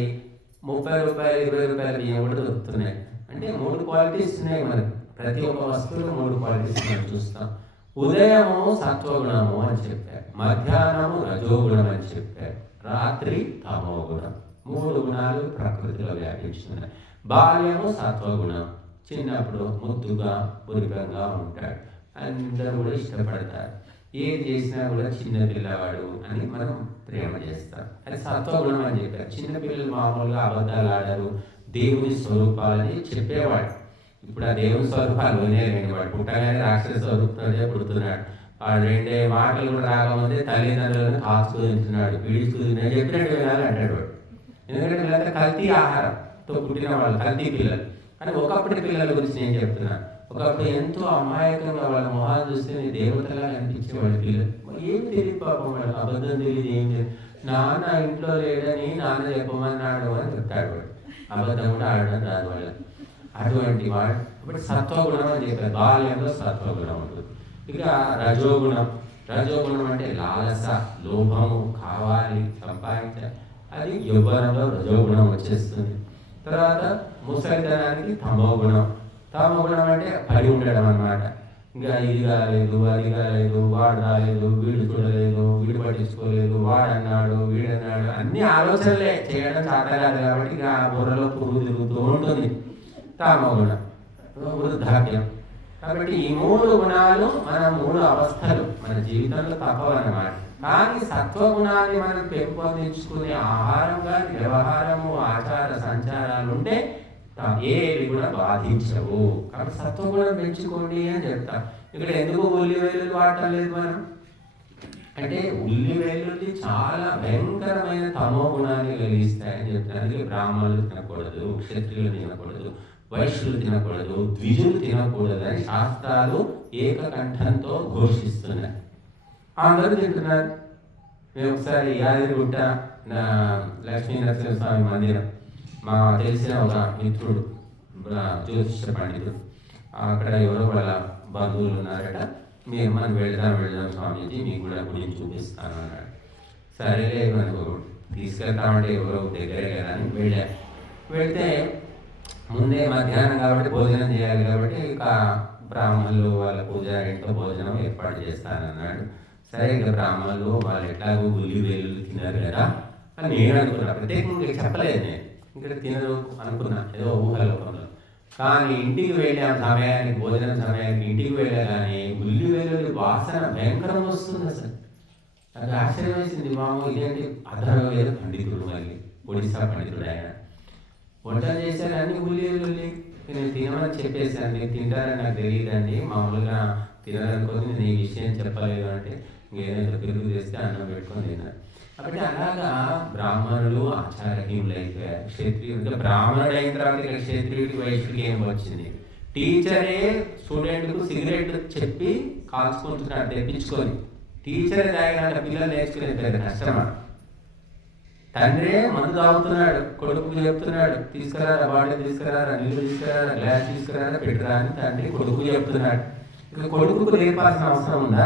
30 రూపాయలు, 20 రూపాయల బియ్యం కూడా దొరుకుతున్నాయి. అంటే 3 క్వాలిటీస్ ఉన్నాయి. మరి ప్రతి ఒక్క వస్తువులో 3 క్వాలిటీస్ మనం చూస్తాం. ఉదయము సత్వగుణము అని చెప్పారు, మధ్యాహ్నము రజోగుణం అని చెప్పారు, రాత్రి తమో గుణం. 3 గుణాలు ప్రకృతిలో వ్యాపించున్నాయి. బాల్యము సత్వగుణం, చిన్నప్పుడు ముద్దుగా పురికంగా ఉంటాడు, అందరూ కూడా ఇష్టపడతారు. ఏది చేసినా కూడా చిన్న పిల్లవాడు అని మనం ప్రేమ చేస్తాం. అది సత్వగుణం అని చెప్పారు. చిన్నపిల్లలు మామూలుగా అబద్ధాలు ఆడరు, దేవుని స్వరూపాలని చెప్పేవాడు. ఇప్పుడు ఆ దేవుని స్వరూపాలు వినేయండి. వాడు పుట్టగానే రాక్షస స్వరూపంతో పుడుతున్నాడు. వాడు 2 మాటలు కూడా రాకముందే తల్లిదండ్రులను కాచుకు తింటున్నాడు, పీడిస్తూ నేను చెప్పినట్టు వినాలి అంటాడు వాడు. ఎందుకంటే వీళ్ళంతా కల్తీ ఆహారంతో పుట్టిన వాళ్ళు, కల్తీ పిల్లలు. కానీ ఒకప్పటి పిల్లల గురించి నేను చెప్తున్నాను. ఒకప్పుడు ఎంతో అమాయకంగా వాళ్ళ మొహాలు చూస్తే దేవతలా అనిపించేవాడు పిల్లలు. ఏం తెలియదు పాపం, వాడు అబద్ధం తెలియదు, ఏం తెలియదు. నాన్న ఇంట్లో లేడని నాన్న చెప్పమన్నాడు అని చెప్తాడు వాడు. అబద్ధం కూడా ఆడడం రాదు వాళ్ళు. అటువంటి వాడు ఇప్పుడు సత్వగుణం అని చెప్పారు. బాల్యంలో సత్వగుణం ఉంటుంది. ఇక రజోగుణం. రజోగుణం అంటే లాలస, లోభము, కావాలి, సంపాదించాలి. అది యవ్వనంలో రజోగుణం వచ్చేస్తుంది. తర్వాత ముసలితనానికి తమోగుణం. తమోగుణం అంటే పడి ఉండడం అన్నమాట. ఇంకా ఇది కాలేదు, అది కాలేదు, వాడు రాలేదు, వీడు చూడలేదు, వీడు పట్టించుకోలేదు, వాడన్నాడు, వీడన్నాడు, అన్ని ఆలోచనలే చేయడం చాతకాదు. కాబట్టి ఇక ఆ బుర్రలో పురుగు తిరుగుతూ ఉంటుంది. తమోగుణం, వృద్ధాప్యం. కాబట్టి ఈ 3 గుణాలు మన 3 అవస్థలు మన జీవితంలో తప్పవన్నమాట. కానీ సత్వగుణాన్ని మనం పెంపొందించుకునే ఆహారం కానీ, వ్యవహారము, ఆచార సంచారాలు ఉంటే ఏవి కూడా బాధించవు. కాబట్టి సత్వగుణం పెంచుకోండి అని చెప్తాం. ఇక్కడ ఎందుకు ఉల్లి వెల్లుల్లి వాడటం లేదు మనం అంటే, ఉల్లి వెల్లుల్లి చాలా భయంకరమైన తమో గుణాన్ని కలిగిస్తాయని చెప్తారు. అందుకే బ్రాహ్మణులు తినకూడదు, క్షత్రియులు తినకూడదు, వైశ్యులు తినకూడదు, ద్విజులు తినకూడదు అని శాస్త్రాలు ఏకకంఠంతో ఘోషిస్తున్నాయి. అందరూ తింటున్నారు. మేము ఒకసారి యాదగిరిగుట్ట లక్ష్మీ నరసింహస్వామి మందిరం, మా తెలిసిన ఒక మిత్రుడు జ్యోతిష్య పండితుడు, అక్కడ ఎవరో వాళ్ళ బంధువులు ఉన్నారట. మీరు మనం వెళ్దాం స్వామీజీ, మీకు కూడా గుడిని చూపిస్తాను అన్నాడు. సరేలే మనకు తీసుకెళ్తామంటే ఎవరో దగ్గరే కదా అని వెళ్తే ముందే మధ్యాహ్నం కాబట్టి భోజనం చేయాలి కాబట్టి ఇక బ్రాహ్మణులు వాళ్ళ పూజారింట్లో భోజనం ఏర్పాటు చేస్తానన్నాడు. సరే, ఇక బ్రాహ్మణులు వాళ్ళు ఎట్లాగో ఉల్లి వేలు తినరు కదా అని నేను అనుకున్నా. ప్రత్యేకంగా చెప్పలేదు, నేను ఇక్కడ తినరు అనుకున్నా, ఏదో ఊహలోకంలో. కానీ ఇంటికి వెళ్ళే సమయానికి, భోజనం సమయానికి ఇంటికి వెళ్ళగానే ఉల్లి వేలు వాసన భయంకరంగా వస్తుంది. అసలు నాకు ఆశ్చర్యం వేసింది. మామూలు ఇదేంటి అధర్వవేద పండితుడు, మళ్ళీ ఒడిశా పండితుడు ఆయన. వంటలు చేశారు అన్ని ఉల్లి వెల్లుల్లి. నేను తినమని చెప్పేశాను, మీరు తింటారని నాకు తెలియదండి, మామూలుగా తినాలనుకోని నేను ఈ విషయం చెప్పలేదు అంటే, ఇంకేదైనా పెరుగు చేస్తే అన్నం పెట్టుకొని తిన్నాను. కాబట్టి అలాగా బ్రాహ్మణులు ఆచారహీనులు అయిపోయారు. క్షత్రియుడు బ్రాహ్మణుడు అయిన తర్వాత ఇక క్షత్రియుడికి వైశ్యుడికి ఏం వచ్చింది? టీచరే స్టూడెంట్కు సిగరెట్ చెప్పి కాల్చుకుంటున్నాడు తెప్పించుకొని. టీచరే తాగినాక పిల్లలు నేర్చుకునేది పెద్ద కష్టమా? తండ్రే మందు తాగుతున్నాడు, కొడుకు చెప్తున్నాడు తీసుకురారా, బాటిల్ తీసుకురారా, నీళ్ళు తీసుకురారా, గ్లాస్ తీసుకురారా, పెట్టరా అని తండ్రి కొడుకు చెప్తున్నాడు. ఇక కొడుకు నేర్పాల్సిన అవసరం ఉందా?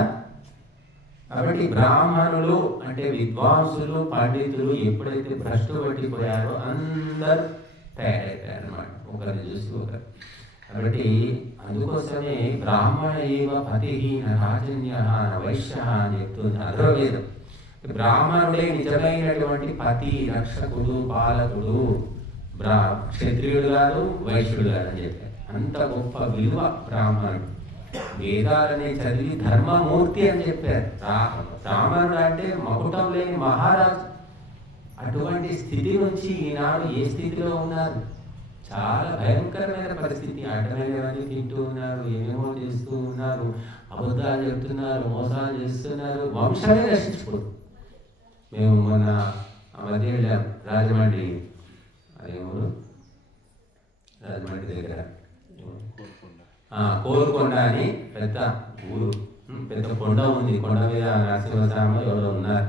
కాబట్టి బ్రాహ్మణులు అంటే విద్వాంసులు, పండితులు ఎప్పుడైతే భ్రష్టు పట్టిపోయారో అందరూ తయారైపోయారు అనమాట, ఒకరిని చూసి ఒకరు. కాబట్టి అందుకోసమే బ్రాహ్మణ ఏవ పతిహీన రాజన్య వైశ్య అని చెప్తుంది అథర్వవేదం. బ్రాహ్మణుడే నిజమైనటువంటి పతి, రక్షకుడు, పాలకుడు. క్షత్రియుడు కాదు, వైశ్యుడు కాదు అని చెప్పారు. అంత గొప్ప విలువ బ్రాహ్మణుడు. వేదాలనే చదివి ధర్మమూర్తి అని చెప్పారు. బ్రాహ్మణుడు అంటే మకుటం లేని మహారాజు. అటువంటి స్థితి నుంచి ఈనాడు ఏ స్థితిలో ఉన్నారు? చాలా భయంకరమైన పరిస్థితి. అడ్డమైనవన్నీ తింటూ ఉన్నారు, ఏమేమో చేస్తూ ఉన్నారు, అబద్ధాలు చెప్తున్నారు, మోసాలు చేస్తున్నారు, వంశమే నశించిపోతుంది. మేము మొన్న మధ్య వెళ్ళాం రాజమండ్రి, అదేమో రాజమండ్రి దగ్గర కోరుకొండ అని పెద్ద ఊరు, పెద్ద కొండ ఉంది. కొండ మీద నరసింహస్వామి ఎవరో ఉన్నారు.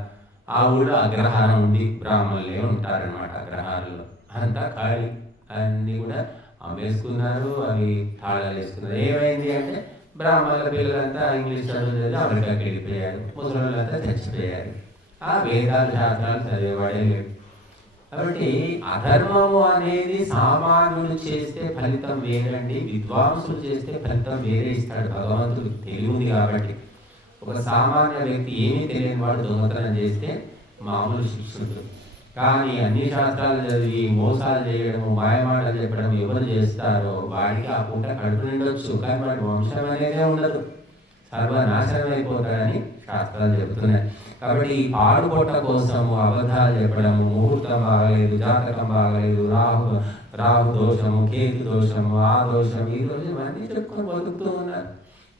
ఆ ఊళ్ళో అగ్రహారం ఉంది, బ్రాహ్మణులే ఉంటారనమాట అగ్రహారంలో. అంతా ఖాళీ, అన్నీ కూడా అమ్మేసుకున్నారు, అవి తాళాలు వేసుకున్నారు. ఏమైంది అంటే బ్రాహ్మణుల పిల్లలంతా ఇంగ్లీష్ చదువుతుంది అమెరికాకి వెళ్ళిపోయారు, ముసలిళ్ళంతా చచ్చిపోయారు. ఆ వేదాలు శాస్త్రాలు చదివేవాడే లేడు. కాబట్టి అధర్మము అనేది సామాన్యుడు చేస్తే ఫలితం వేరండి, విద్వాంసులు చేస్తే ఫలితం వేరే ఇస్తాడు భగవంతుడు. తెలివి కాబట్టి ఒక సామాన్య వ్యక్తి ఏమీ తెలియని వాడు దొంగతనం చేస్తే మామూలు శిక్ష ఉంటుంది. కానీ అన్ని శాస్త్రాలు చదివి మోసాలు చేయడము, మాయమాటలు చెప్పడం ఎవరు చేస్తారో వాడికి ఆ పూట కడుపు నిండొచ్చు, కానీ వాడి వంశం అనేదే ఉండదు, సర్వనాశనం అయిపోతాడని శాస్త్రాలు చెబుతున్నాయి. కాబట్టి ఈ పాడుకోట కోసము అబద్ధాలు చెప్పడము, ముహూర్తం బాగలేదు, జాతకం బాగలేదు, రాహు దోషము, కేతు దోషము, ఆ దోషం, ఈ దోషం ఇవన్నీ చెప్పుకొని బతుకుతూ ఉన్నారు.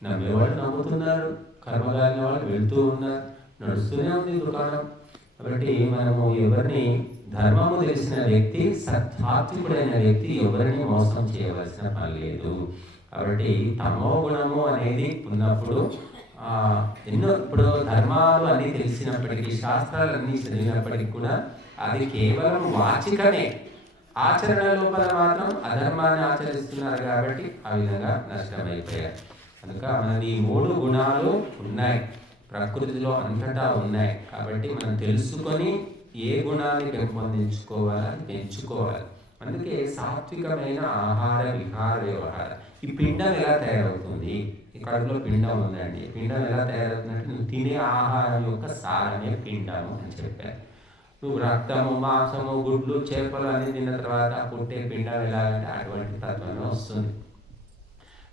నమ్మేవాళ్ళు నమ్ముతున్నారు, కర్మగాలిన వాళ్ళు వెళ్తూ ఉన్నారు, నడుస్తూనే ఉంది దుకాణం. కాబట్టి మనము ఎవరిని ధర్మము తెలిసిన వ్యక్తి, సాత్వికుడైన వ్యక్తి ఎవరిని మోసం చేయవలసిన పని లేదు. కాబట్టి తమో గుణము అనేది ఉన్నప్పుడు ఎన్నో ఇప్పుడు ధర్మాలు అన్నీ తెలిసినప్పటికీ, శాస్త్రాలు అన్నీ చదివినప్పటికీ కూడా అది కేవలం వాచికమే, ఆచరణ లోపల మాత్రం అధర్మాన్ని ఆచరిస్తున్నారు. కాబట్టి ఆ విధంగా నష్టమైపోయారు. కనుక మన ఈ 3 గుణాలు ఉన్నాయి, ప్రకృతిలో అంతటా ఉన్నాయి. కాబట్టి మనం తెలుసుకొని ఏ గుణాన్ని పెంపొందించుకోవాలని పెంచుకోవాలి. అందుకే సాత్వికమైన ఆహార విహార వ్యవహారం. ఈ పిండం ఎలా తయారవుతుంది? ఈ కడుపులో పిండం ఉందండి. పిండం ఎలా తయారవుతుందంటే నువ్వు తినే ఆహారం యొక్క సారమే పిండము అని చెప్పారు. నువ్వు రక్తము, మాంసము, గుడ్లు, చేపలు అన్ని తిన్న తర్వాత పుట్టే పిండం ఎలాగంటే అటువంటి తత్వమే వస్తుంది.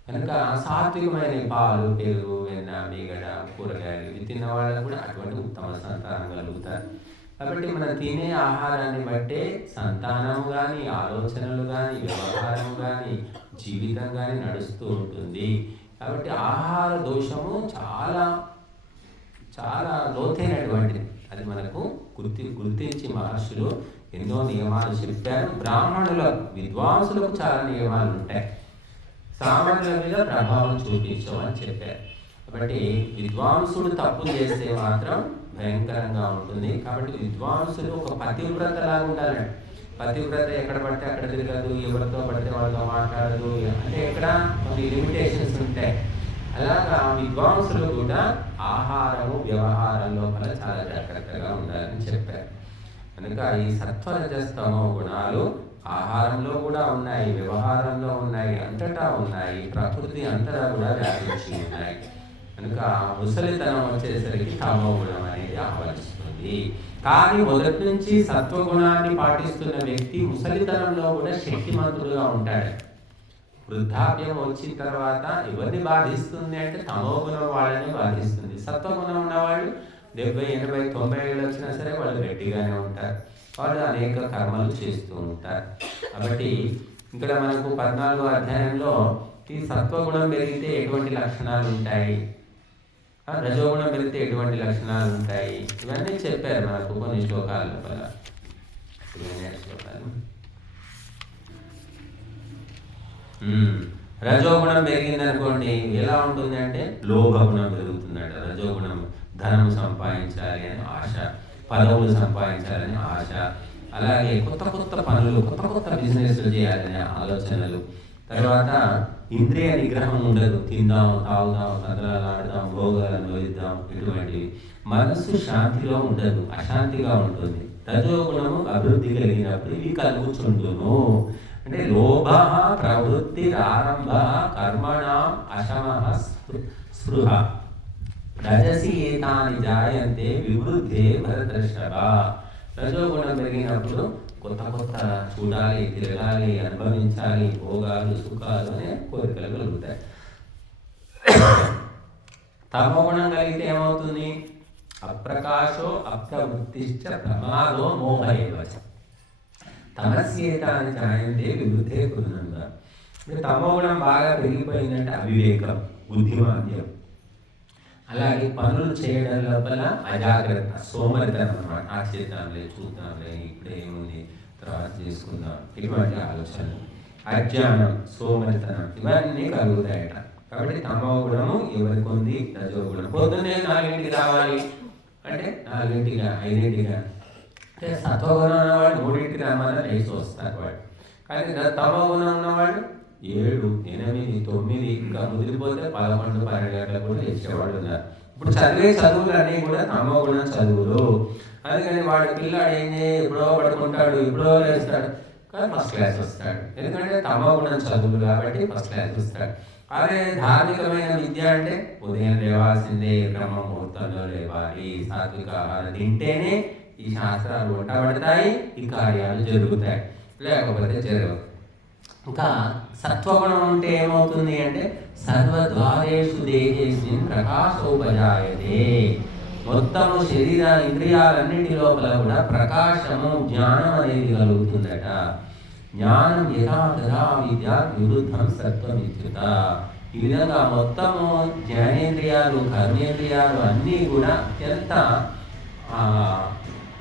కనుక సాత్వికమైన పాలు, పెరుగు, వెన్న, మీగడ, కూరగాయలు ఇవి తిన్న వాళ్ళకు కూడా అటువంటి ఉత్తమ సంతానం కలుగుతారు. కాబట్టి మనం తినే ఆహారాన్ని బట్టే సంతానం కానీ, ఆలోచనలు కానీ, వ్యవహారం కానీ, జీవితం కానీ నడుస్తూ ఉంటుంది. కాబట్టి ఆహార దోషము చాలా చాలా లోతైనటువంటిది. అది మనకు గుర్తించి మహర్షులు ఎన్నో నియమాలు చెప్పారు. బ్రాహ్మణులకు, విద్వాంసులకు చాలా నియమాలు ఉంటాయి, సామాన్యుల మీద ప్రభావం చూపించమని చెప్పారు. కాబట్టి విద్వాంసుడు తప్పు చేస్తే మాత్రం భయంకరంగా ఉంటుంది. కాబట్టి విద్వాంసులు ఒక పతివ్రతలాగా ఉండాలండి. పతివ్రత ఎక్కడ పడితే అక్కడ తిరగదు, ఎవరితో పడితే వాళ్ళతో మాట్లాడదు, అంటే ఎక్కడ కొన్ని లిమిటేషన్స్ ఉంటాయి. అలాగా విద్వాంసులు కూడా ఆహారము, వ్యవహారం లోపల చాలా జాగ్రత్తగా ఉండాలని చెప్పారు. కనుక ఈ సత్వరజస్తమో గుణాలు ఆహారంలో కూడా ఉన్నాయి, వ్యవహారంలో ఉన్నాయి, అంతటా ఉన్నాయి, ప్రకృతి అంతటా కూడా వ్యాపించి ఉన్నాయి. కనుక ముసలితనం వచ్చేసరికి తమో గుణం అనేది ఆవరిస్తుంది. కానీ మొదటి నుంచి సత్వగుణాన్ని పాటిస్తున్న వ్యక్తి ముసలితనంలో కూడా శక్తిమంతుడుగా ఉంటాడు. వృద్ధాప్యం వచ్చిన తర్వాత ఎవరిని బాధిస్తుంది అంటే తమో గుణం వాళ్ళని బాధిస్తుంది. సత్వగుణం ఉన్నవాళ్ళు 70, 80, 90 ఏళ్ళు వచ్చినా సరే వాళ్ళు గట్టిగానే ఉంటారు, వాళ్ళు అనేక కర్మలు చేస్తూ ఉంటారు. కాబట్టి ఇక్కడ మనకు 14వ అధ్యాయంలో ఈ సత్వగుణం పెరిగితే ఎటువంటి లక్షణాలు ఉంటాయి, రజోగుణం పెరిగితే ఎటువంటి లక్షణాలు ఉంటాయి, ఇవన్నీ చెప్పారు మనకు కొన్ని శ్లోకాల లోపల. రజోగుణం పెరిగిందనుకోండి ఎలా ఉంటుంది అంటే లోభగుణం పెరుగుతుందట. రజోగుణం ధనం సంపాదించాలి అని ఆశ, పదవులు సంపాదించాలని ఆశ, అలాగే కొత్త కొత్త పనులు, కొత్త కొత్త బిజినెస్లు చేయాలనే ఆలోచనలు. తర్వాత ఇంద్రియ నిగ్రహం ఉండదు. తిందాం, తాగుదాం, కథలాలు ఆడదాం, భోగాలు అనుభవిద్దాం, ఇటువంటివి. మనస్సు శాంతిలో ఉండదు, అశాంతిగా ఉంటుంది. రజోగుణము అభివృద్ధి కలిగినప్పుడు ఇవి కలుగుచుండును. అంటే లోభ ప్రవృత్తి ఆరంభ కర్మణాం అశమః స్పృహ రజసి ఏతాని జాయంతే వివృద్ధే భరతర్షభ. రజోగుణం పెరిగినప్పుడు కొత్త కొత్త చూడాలి, తిరగాలి, అనుభవించాలి, భోగాలు, సుఖాలు అనే కోరికలు కలుగుతాయి. తమోగుణం కలిగితే ఏమవుతుంది? అప్రకాశో అప్రవృత్తిశ్చ ప్రమాదో మోహయేవ తమస్యేతాని జాయంతే వివృద్ధే కురునంద. ఇప్పుడు తమోగుణం బాగా పెరిగిపోయిందంటే అవివేకం, బుద్ధిమాంద్యం, అలాగే పనులు చేయడం లోపల అజాగ్రత్త, సోమరితనం అన్నమాట. ఆ చేద్దాంలే, చూద్దాంలే, ఇప్పుడే ఏముంది, తర్వాత చేసుకుందాం, ఇటువంటి ఆలోచనలు, అజ్ఞానం, సోమరితనం ఇవన్నీ కలుగుతాయట. కాబట్టి తమోగుణము ఎవరికి ఉంది? రజోగుణం. పొద్దున్నే 4ంటికి రావాలి అంటే 4ంటిగా 5ంటిగా, అంటే సత్వగుణం ఉన్నవాడు 3ంటికి రమ్మని లేచి వస్తారు వాడు. కానీ తమోగుణం ఉన్నవాడు 7, 8, 9 ఇంకా ముదిరిపోతే 11, 12 గంటలకు కూడా లేచేవాళ్ళు ఉన్నారు. ఇప్పుడు చదివే చదువులు అన్నీ కూడా తమోగుణం చదువులు. అందుకని వాడు పిల్లాడు ఏం ఎప్పుడో పడుకుంటాడు, ఎప్పుడో లేస్తాడు, కానీ ఫస్ట్ క్లాస్ వస్తాడు. ఎందుకంటే తమోగుణం చదువులు కాబట్టి ఫస్ట్ క్లాస్ వస్తాడు. అదే ధార్మికమైన విద్య అంటే ఉదయం లేవాల్సిందే, బ్రహ్మ ముహూర్తంలో లేవాలి, సాత్విక ఆహారం తింటేనే ఈ శాస్త్రాలు వంటబడతాయి, ఈ కార్యాలు జరుగుతాయి, లేకపోతే జరగవు. ఇంకా సత్వగుణం ఉంటే ఏమవుతుంది అంటే సర్వద్వారేషు దేహేస్మిన్ ప్రకాశోపజాయతే. మొత్తము శరీర ఇంద్రియాలన్నిటి లోపల కూడా ప్రకాశము, జ్ఞానం అనేది కలుగుతుందట. జ్ఞానం యథా తథా విద్యా విరుద్ధం సత్వం ఇత్యుత. ఈ విధంగా మొత్తము జ్ఞానేంద్రియాలు, కర్మేంద్రియాలు అన్నీ కూడా అత్యంత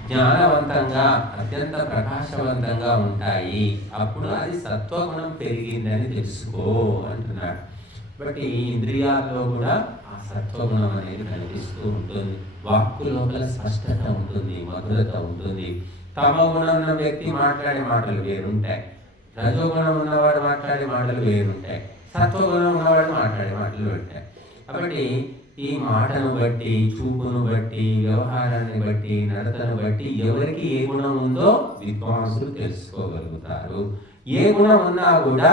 జ్ఞానవంతంగా, అత్యంత ప్రకాశవంతంగా ఉంటాయి. అప్పుడు అది సత్వగుణం పెరిగిందని తెలుసుకో అంటున్నాడు. బట్ ఈ ఇంద్రియాల్లో కూడా ఆ సత్వగుణం అనేది కనిపిస్తూ ఉంటుంది. వాక్కు లోపల స్పష్టత ఉంటుంది, మధురత ఉంటుంది. తమోగుణం ఉన్న వ్యక్తి మాట్లాడే మాటలు వేరుంటాయి, రజోగుణం ఉన్నవాడు మాట్లాడే మాటలు వేరుంటాయి, సత్వగుణం ఉన్నవాడు మాట్లాడే మాటలు ఉంటాయి. కాబట్టి ఈ మాటను బట్టి, చూపును బట్టి, వ్యవహారాన్ని బట్టి, నడతను బట్టి ఎవరికి ఏ గుణం ఉందో విద్వాంసులు తెలుసుకోగలుగుతారు. ఏ గుణం ఉన్నా కూడా